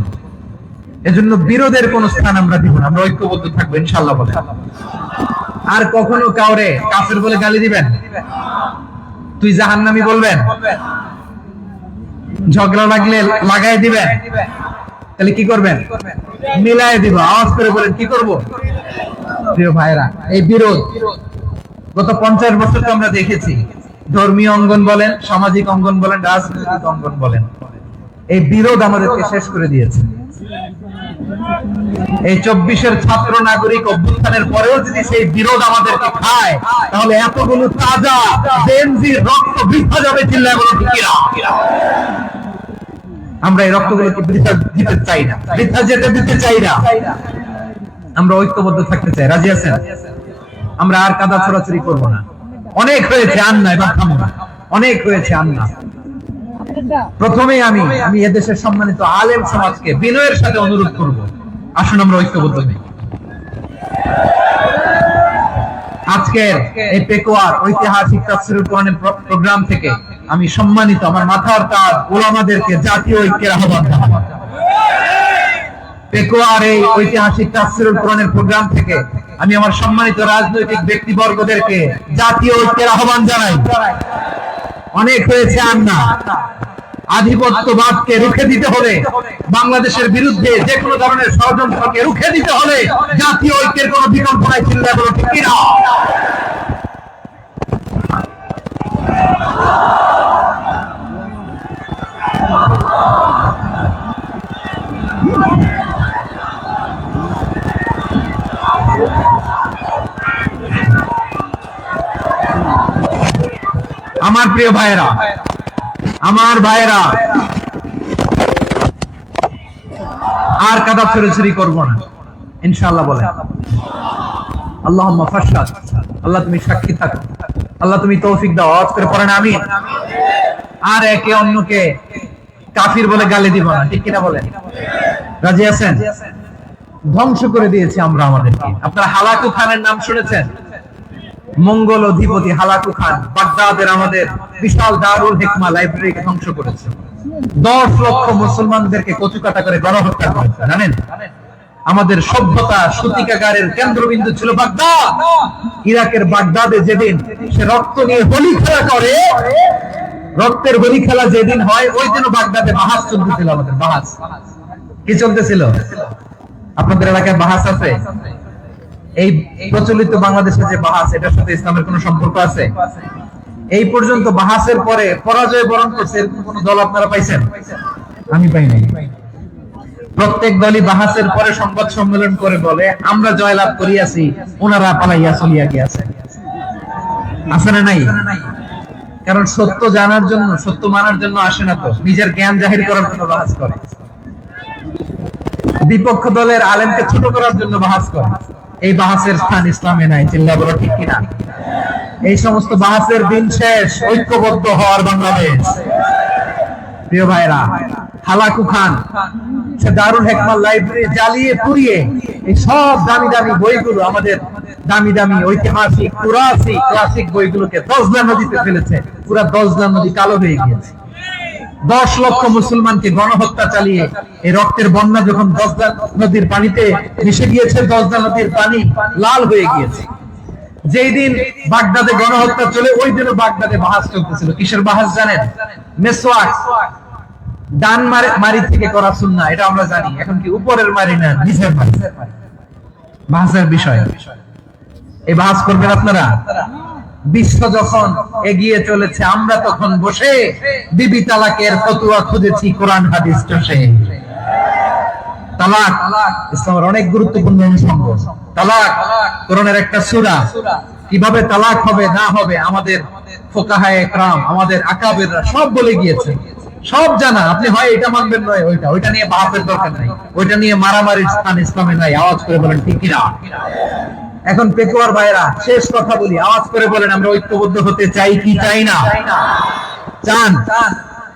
এজন্য বিরোধের কোন স্থান আমরা দিব না, আমরা ঐক্যবদ্ধ থাকবো ইনশাআল্লাহ বলে। আর কখনো কাউরে কাফের বলে গালি দিবেন, তুই জাহান্নামী বলবেন, ঝগড়া লাগলে লাগাই দিবেন, তাহলে কি করবেন? মিলাই দিব। আওয়াজ করে বলেন, কি করব? প্রিয় ভাইরা, এই বিরোধ গত 50 বছর তো আমরা দেখেছি, ধর্মীয় অঙ্গন বলেন, সামাজিক অঙ্গন বলেন, রাজনৈতিক অঙ্গন বলেন, এই বিরোধ আমাদেরকে শেষ করে দিয়েছে। এই 24-এর ছাত্র নাগরিক অভ্যুত্থানের পরেও যদি সেই বিরোধ আমাদেরকে খায়, তাহলে এতগুলো তাজা জেনজির রক্ত বৃথা যাবে। চিল্লায় বলো ঠিক কিনা? আমরা এই রক্তগুলোকে বৃথা দিতে চাই না, বৃথা যেতে দিতে চাই না। আমরা ঐক্যবদ্ধ থাকতে চাই। রাজি আছেন? আমরা আর কাদা ছড়াছড়ি করবো না। অনেক হয়েছে, আন্না, এবার থামো না। অনেক হয়েছে, আন্না। প্রথমেই আমি এদেশের সম্মানিত আলেম সমাজকে বিনয়ের সাথে অনুরোধ করব, আসুন আমরা ঐক্যবদ্ধ হই। আজকের এই পেকুয়ার ঐতিহাসিক তাফসীরুল কোরআনের প্রোগ্রাম থেকে আমি সম্মানিত আমার মাথার তাজ উলামাদেরকে জাতীয় ঐক্যের আহ্বান জানাই। পেকুয়ার এই ঐতিহাসিক তাফসীরুল কোরআনের প্রোগ্রাম থেকে আমি আমার সম্মানিত রাজনৈতিক ব্যক্তিবর্গদেরকে জাতীয় ঐক্যের আহ্বান জানাই। অনেক হয়েছে, আন্না, আধিপত্যবাদকে রুখে দিতে হলে, বাংলাদেশের বিরুদ্ধে যে কোনো ধরনের ষড়যন্ত্রকে রুখে দিতে হলে জাতীয় ঐক্যের কোনো বিকল্প নাই। চিন্তা করো ঠিক কিনা? আমার প্রিয় ভাইয়েরা, আমার ভাইয়েরা, আর কাদা ছড়াছড়ি করবো না ইনশাআল্লাহ। বলে আল্লাহুম্মা ফাশহাদ, আল্লাহ তুমি সাক্ষী থাকো, আল্লাহ তুমি তৌফিক দাও। আওয়াজ করে পড়েন আমিন। আর একে অন্যকে কাফির বলে গালি দিব না, ঠিক কিনা বলেন? রাজি আছেন? ধ্বংস করে দিয়েছি আমরা আমাদেরকে। আপনারা হালাকু খানের নাম শুনেছেন? মঙ্গল অধিপতি হালাকু খান বাগদাদের আমাদের বিশাল দারুল হিকমা লাইব্রেরি ধ্বংস করেছে। 10 লক্ষ মুসলমানদেরকে কচুকাটা করে গণহত্যা করেছে। জানেন, আমাদের সভ্যতা সূতিকাগারের কেন্দ্রবিন্দু ছিল বাগদাদ। ইরাকের বাগদাদে যেদিন সে রক্ত নিয়ে হোলি খেলা করে, রক্তের হোলি খেলা যেদিন হয়, ওই দিনও বাগদাদে বাহাস চলতেছিল। আমাদের বাহাস কি চলতেছিল? আপনাদের এলাকায় বাহাস আছে? এই প্রচলিত বাংলাদেশের যে বাহাস, এটার সাথে ইসলামের কোন সম্পর্ক আছে? এই পর্যন্ত বাহাসের পরে পরাজয় বরণ করছে এরকম কোন দল আপনারা পাইছেন? আমি পাই নাই। প্রত্যেক দলই বাহাসের পরে সংবাদ সম্মেলন করে বলে আমরা জয়লাভ করিয়াছি, ওনারা পালাইয়া চলিয়া গিয়াছে। আছে না নাই? কারণ সত্য জানার জন্য, সত্য মানার জন্য আসে না, তো নিজের জ্ঞান জাহির করার জন্য বাহাস করে। বিপক্ষ দলের আলেমকে ছোট করার জন্য বাহাস করে। এই বাহাসের স্থান ইসলামে নাই। চিল্লা বলো ঠিক কিনা? এই সমস্ত বাহাসের দিন শেষ। ঐক্যবদ্ধ হওয়ার বাংলাদেশ। প্রিয় ভাইরা, হালাকু খান সে দারুল হিকমা লাইব্রেরি জ্বালিয়ে পুড়িয়ে এই সব দামি দামি বইগুলো, আমাদের দামি দামি ঐতিহাসিক পুরাসি ক্লাসিক বইগুলোকে দজলা নদীতে ফেলেছে। পুরা দজলা নদী কালো হয়ে গিয়েছে। 10 লক্ষ মুসলমানকে গণহত্যা চালিয়ে এই রক্তের বন্যা যখন দজলা নদীর পানিতে মিশে গিয়েছে, দজলা নদীর পানি লাল হয়ে গিয়েছে। যেই দিন বাগদাদে গণহত্যা চলে, ওই দিনও বাগদাদে বাহাস চলতেছিল। কিসের বাহাস জানেন? মেসওয়াক, ডান মারি থেকে করা সুন্নাহ, এটা আমরা জানি। এখন কি উপরের মারি না নিচের মারি? বাহাসের বিষয়। এই বাহাস করবেন আপনারা। বিশ্ব যখন এগিয়ে চলেছে, আমরা তখন বসে বিবি তালাকের ফতোয়া খুঁজেছি কোরআন হাদিস চষে। তালাক ইসলামের অনেক গুরুত্বপূর্ণ অনুষঙ্গ। তালাক কোরআনের একটা সূরা। কিভাবে তালাক হবে না হবে আমাদের ফুকাহায়ে ইকরাম, আমাদের আকাবেররা সব বলে গিয়েছে, সব জানা। আপনি হয় এটা মানবেন, নয় ওইটা। ওইটা নিয়ে বাহাসের দরকার নাই, ওইটা নিয়ে মারামারির স্থান ইসলামে নাই। আওয়াজ করে বলেন ঠিক কিনা? এখন পেকুয়ার ভাইরা, শেষ কথা বলি, আওয়াজ করে বলেন আমরা ঐক্যবদ্ধ হতে চাই কি চাই না? চান?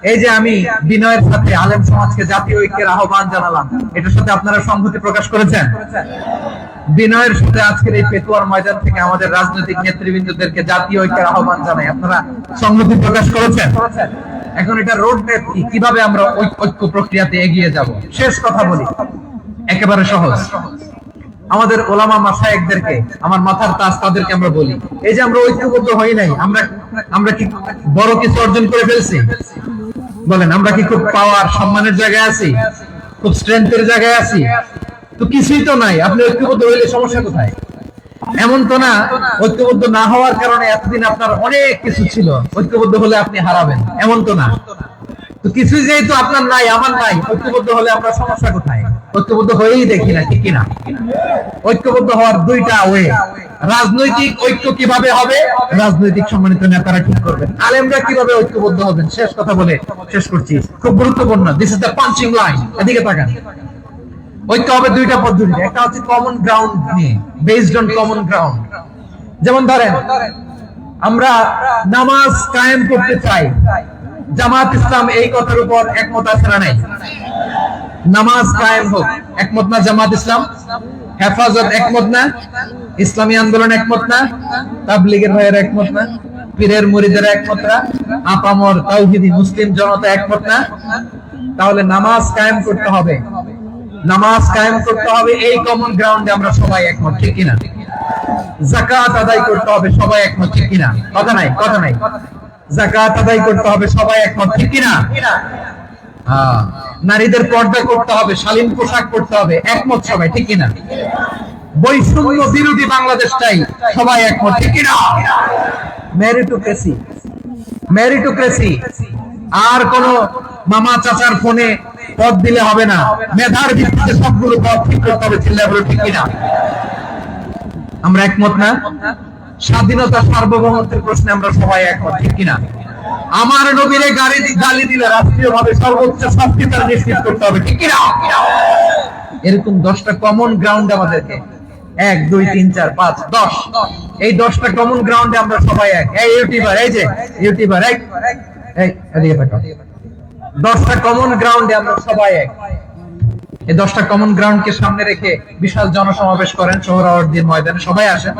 এই যে আমি বিনয়ের সাথে আলেম সমাজকে জাতীয় ঐক্যের আহ্বান জানালাম, এটার সাথে আপনারা সংহতি প্রকাশ করেছেন? বিনয়ের সাথে আজকের এই পেকুয়ার ময়দান থেকে আমাদের রাজনৈতিক নেতৃবৃন্দদেরকে জাতীয় ঐক্যের আহ্বান জানাই, আপনারা সংহতি প্রকাশ করেছেন? এখন এটা রোড ম্যাপ কি, কিভাবে আমরা ঐক্য প্রক্রিয়াতে এগিয়ে যাব? শেষ কথা বলি, একেবারে সহজ। আমাদের ওলামা মাশায়েখদেরকে, আমার মাথার তাজ, তাদেরকে আমরা বলি, এই যে আমরা ঐক্যবদ্ধ হই নাই, আমরা কি বড় কিছু অর্জন করে ফেলছি? বলেন, আমরা কি খুব পাওয়ার সম্মানের জায়গায় আছি? খুব স্ট্রেংথের জায়গায় আছি? তো কিছুই তো নাই। আপনি ঐক্যবদ্ধ হইলে সমস্যা কোথায়? এমন তো না ঐক্যবদ্ধ না হওয়ার কারণে এতদিন আপনার অনেক কিছু ছিল, ঐক্যবদ্ধ হলে আপনি হারাবেন, এমন তো না। তো কিছুই যেহেতু আপনার নাই, আমার নাই, ঐক্যবদ্ধ হলে আমরা সমস্যা কোথায়? ঐক্যবদ্ধ হয়েই দেখি না, ঠিক কিনা? ঐক্যবদ্ধ হওয়ার দুইটা ওয়ে। রাজনৈতিক ঐক্য কিভাবে হবে? রাজনৈতিক সম্মানিত নেতারা ঠিক করবেন। আলেমরা কিভাবে ঐক্যবদ্ধ হবেন? শেষ কথা বলে শেষ করছি, খুব গুরুত্বপূর্ণ। This is the punching line. এদিকে তাকান। ঐক্য হবে দুইটা পদ্ধতিতে। একটা হচ্ছে কমন গ্রাউন্ড নিয়ে, বেসড অন কমন গ্রাউন্ড। যেমন ধরেন, আমরা নামাজ কায়েম করতে চাই, জামাত ইসলাম এই কথার উপর একমত আছে না নাই? নামাজ কায়েম হোক, একমত না জামাত ইসলাম? হেফাজত একমত না? ইসলামী আন্দোলন একমত না? তাবলীগের ভাইয়েরা একমত না? পীরের মুরিদেরা একমত না? আপামর তাওহীদি মুসলিম জনতা একমত না? তাহলে নামাজ কায়েম করতে হবে। নামাজ কায়েম করতে হবে এই কমন গ্রাউন্ডে আমরা সবাই একমত, ঠিক কিনা? যাকাত আদায় করতে হবে, সবাই একমত, ঠিক কিনা? কথা নাই, কথা নাই। যাকাত আদায় করতে হবে, সবাই একমত, ঠিক কিনা? হ্যাঁ, নারীদের পর্দা করতে হবে, শালীন পোশাক পরতে হবে, একমত সবাই, ঠিক কিনা? বৈষম্য বিরোধী বাংলাদেশ চাই, সবাই একমত, ঠিক কিনা? মেরিটোক্রেসি, মেরিটোক্রেসি, আর কোন মামা চাচার ফোনে পদ দিলে হবে না, মেধার ভিত্তিতে সবগুলো পদ ঠিক করতে হবে, চিল্লায় বলো ঠিক কিনা? আমরা একমত না? স্বাধীনতা সার্বভৌমত্বের প্রশ্নে আমরা সবাই একমত, ঠিক কিনা? আমার নবীরে গালি দিলে রাষ্ট্রীয় ভাবে সর্বোচ্চ শাস্তি তার নিশ্চিত করতে হবে, ঠিক কিনা? এরকম 10টা কমন গ্রাউন্ড আমাদেরকে, 1 2 3 4 5 10, এই 10টা কমন গ্রাউন্ডে আমরা সবাই এক। এই ইউটিউবার, এই যে ইউটিউবার, এই এদিকে তাকাও, 10টা কমন গ্রাউন্ডে আমরা সবাই এক। এই 10টা কমন গ্রাউন্ডকে সামনে রেখে বিশাল জনসমাবেশ করেন সোহরাওয়ার্দীর ময়দানে, সবাই আসেন।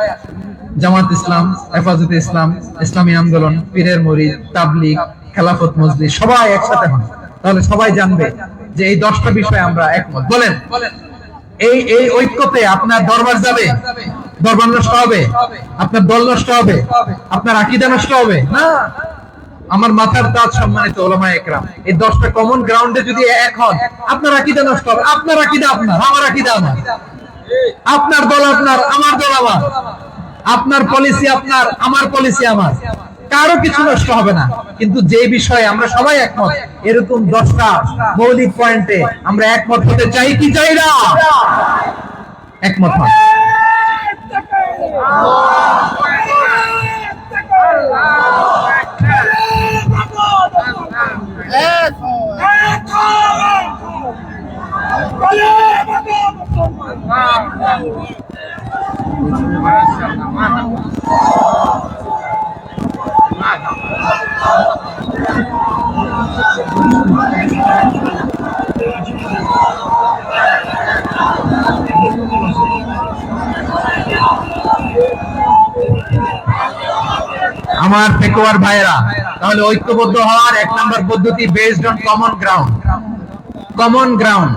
জামাত ইসলাম, হেফাজতে ইসলাম, ইসলামী আন্দোলন, পীরের মুরিদ, তাবলীগ, খেলাফত মজলিস, সবাই একসাথে হন, তাহলে সবাই জানবে যে এই 10টা বিষয়ে আমরা একমত। বলেন, এই এই ঐক্যতে আপনার দরবার যাবে, দরবার নষ্ট হবে, আপনার দল নষ্ট হবে, আপনার আকীদা নষ্ট হবে না। আমার মাথার তাজ সম্মানিত উলামায়ে একরাম, এই 10টা কমন গ্রাউন্ডে যদি এক হন, আপনার আকীদা নষ্ট হবে, আপনার আকীদা আপনার, আমার আকীদা আমার, আপনার দল আপনার, আমার দল আমার, আপনার পলিসি আপনার, আমার পলিসি আমার, কারো কিছু নষ্ট হবে না। কিন্তু যে বিষয়ে আমরা সবাই একমত, এরকম 10টা মৌলিক পয়েন্টে আমরা একমত হতে চাই কি চাই না? একমত হন। আমার পেকুয়ার ভাইরা, তাহলে ঐক্যবদ্ধ হওয়ার 1 নম্বর পদ্ধতি based on common ground. Common ground,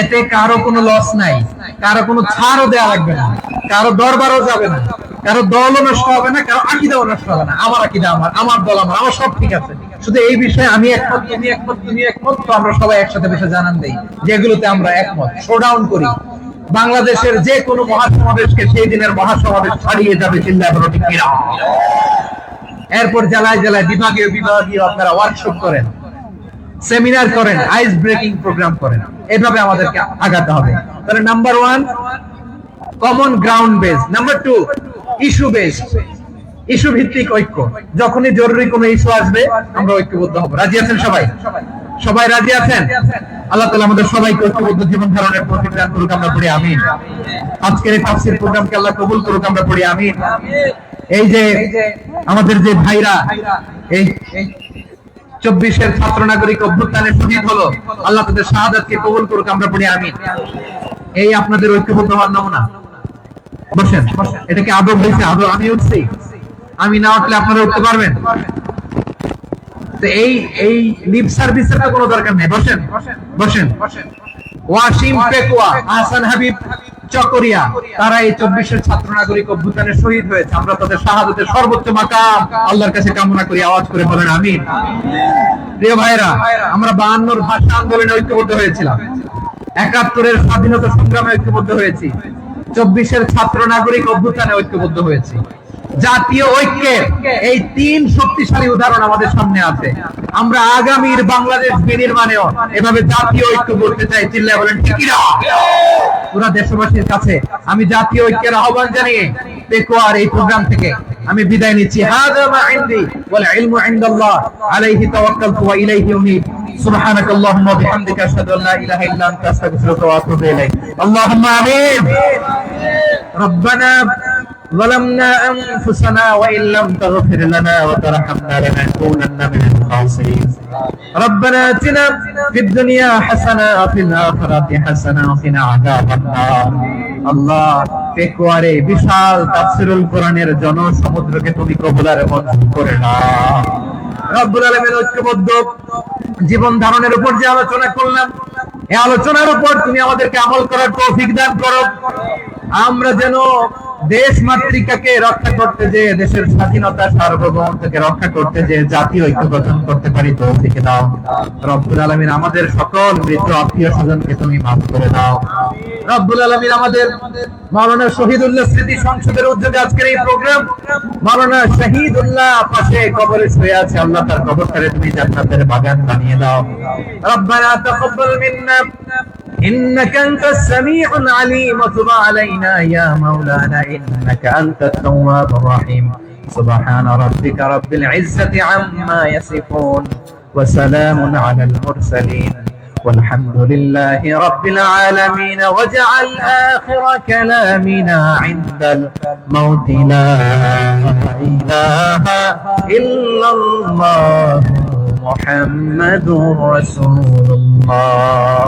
এতে কারো কোনো লস নাই, কারো কোনো ছাড়ও দেওয়া লাগবে না, কারো দরবারও যাবে না, কারো দলও নষ্ট হবে না, কারো আকীদাও নষ্ট হবে না। আমার আকীদা আমার, আমার দল আমার, আমার সব ঠিক আছে। শুধু এই বিষয়ে আমি একমত, তুমি একমত, তুমি একমত, তো আমরা সবাই একসাথে বসে জানান দেই যেগুলোতে আমরা একমত, শোডাউন করি। বাংলাদেশের যে কোনো মহাসমাবেশকে সেই দিনের মহাসমাবেশ ছাড়িয়ে যাবে, চিল্লায় বলো ঠিক কিনা? এরপর জেলায় জেলায় বিভাগীয় বিভাগীয় আপনারা ওয়ার্কশপ করেন, সেমিনার করেন, আইস ব্রেকিং প্রোগ্রাম করেন, এভাবে আমাদেরকে আগাতে হবে। তাহলে number 1 common ground base, number 2 issue base, issue ভিত্তিক ঐক্য। যখনই জরুরি কোনো ইস্যু আসবে আমরা ঐক্যবদ্ধ হব। রাজি আছেন সবাই? সবাই রাজি আছেন? আল্লাহ তাআলা আমাদের সবাইকে ঐক্যবদ্ধ জীবন ধারণের তৌফিক দান করুক, আমরা পড়ি আমিন। আজকের এই তাফসীর প্রোগ্রামকে আল্লাহ কবুল করুক, আমরা পড়ি আমিন। এই যে আমাদের যে ভাইরা এই 24-এর ছাত্র নাগরিক অভ্যুত্থানে শহীদ হলো, আল্লাহ তাদের শাহাদাতকে কবুল করুক, আমরা পড়ি আমিন। এই আপনাদের ঐক্যবদ্ধ হওয়ার নমুনা। বসেন, এটা কি আদব হয়েছে? আদব আমি উঠছি, আমি না উঠলে আপনারা উঠতে পারবেন? তো এই লিপ সার্ভিসের তো কোনো দরকার নেই। বসেন বসেন। ওয়াসিম পেকুয়া, আহসান হাবিব চকরিয়া, তারা এই 24-এর ছাত্র নাগরিক অভ্যুত্থানে শহীদ হয়েছে। আমরা তাদের শাহাদাতের সর্বোচ্চ মাকাম আল্লাহর কাছে কামনা করি, আওয়াজ করে বলেন আমিন। প্রিয় ভাইরা, আমরা 52-র ভাষা আন্দোলনে ঐক্যবদ্ধ হয়েছিলাম, 71-এর স্বাধীনতা সংগ্রামে ঐক্যবদ্ধ হয়েছি, 24-এর ছাত্র নাগরিক অভ্যুত্থানে ঐক্যবদ্ধ হয়েছি। জাতীয় ঐক্যের এই 3 শক্তিশালী উদাহরণ আমাদের সামনে আছে। আমরা আগামীর বাংলাদেশ বিনির্মাণেও এভাবে জাতীয় ঐক্য করতে চাই, চিল্লায় বলেন ঠিক কিনা? পুরো দেশবাসীর কাছে আমি জাতীয় ঐক্যের আহ্বান জানিয়ে পেকুয়ার এই প্রোগ্রাম থেকে আমি বিদায় নিচ্ছি। হাযা মা ইনদি ওয়াল ইলমু ইনদাল্লাহ, আলাইহি তাওয়াক্কালতু ওয়া ইলাইহি উনীব। সুবহানাকাল্লাহুম্মা ওয়া বিহামদিকা আশহাদু আল্লা ইলাহা ইল্লা আনতা আস্তাগফিরুকা ওয়া আতুবু ইলাইক। আল্লাহুম্মা আমিন। রব্বানা ظلمنا أنفسنا وإن لم تغفر لنا وترحمنا لنكونن من الخاسرين. ربنا آتنا في الدنيا حسنة وفي الآخرة حسنة وقنا عذاب النار. আল্লাহ, পেকুয়ারে বিশাল তাফসীরুল কোরআনের জনসমুদ্রকে তুমি কবুল আর মঞ্জুর করে নাও। রব্বুল আলামিন, ঐক্যবদ্ধ জীবন ধারণের উপর যে আলোচনা করলাম, এই আলোচনার উপর তুমি আমাদেরকে আমল করার তৌফিক দান করো। আমরা যেন দেশ মাতৃকাকে রক্ষা করতে যে, দেশের স্বাধীনতা সার্বভৌমত্বকে রক্ষা করতে যে জাতীয় ঐক্য গঠন করতে পারি তৌফিক দাও। রব্বুল আলামিন আমাদের সকল মৃত আত্মীয় স্বজনকে তুমি মাফ করে দাও। রব্বুল আলামিন আমাদের মাওলানা শহীদুল্লাহ স্মৃতি সংসদের উদ্যোগে আজকের এই প্রোগ্রাম, মাওলানা শহীদুল্লাহ পাশে কবরে শুয়ে আছে, আল্লাহ তার কবরটারে তুমি জান্নাতের বাগান বানিয়ে দাও। রব্বানা তাকাব্বাল মিন্না إنك أنت السميع العليم وتب علينا يا مولانا إنك أنت التواب الرحيم سبحان ربك رب العزة عما يصفون وسلام على المرسلين والحمد لله رب العالمين واجعل آخر كلامنا عند الموت لا إله إلا الله محمد رسول الله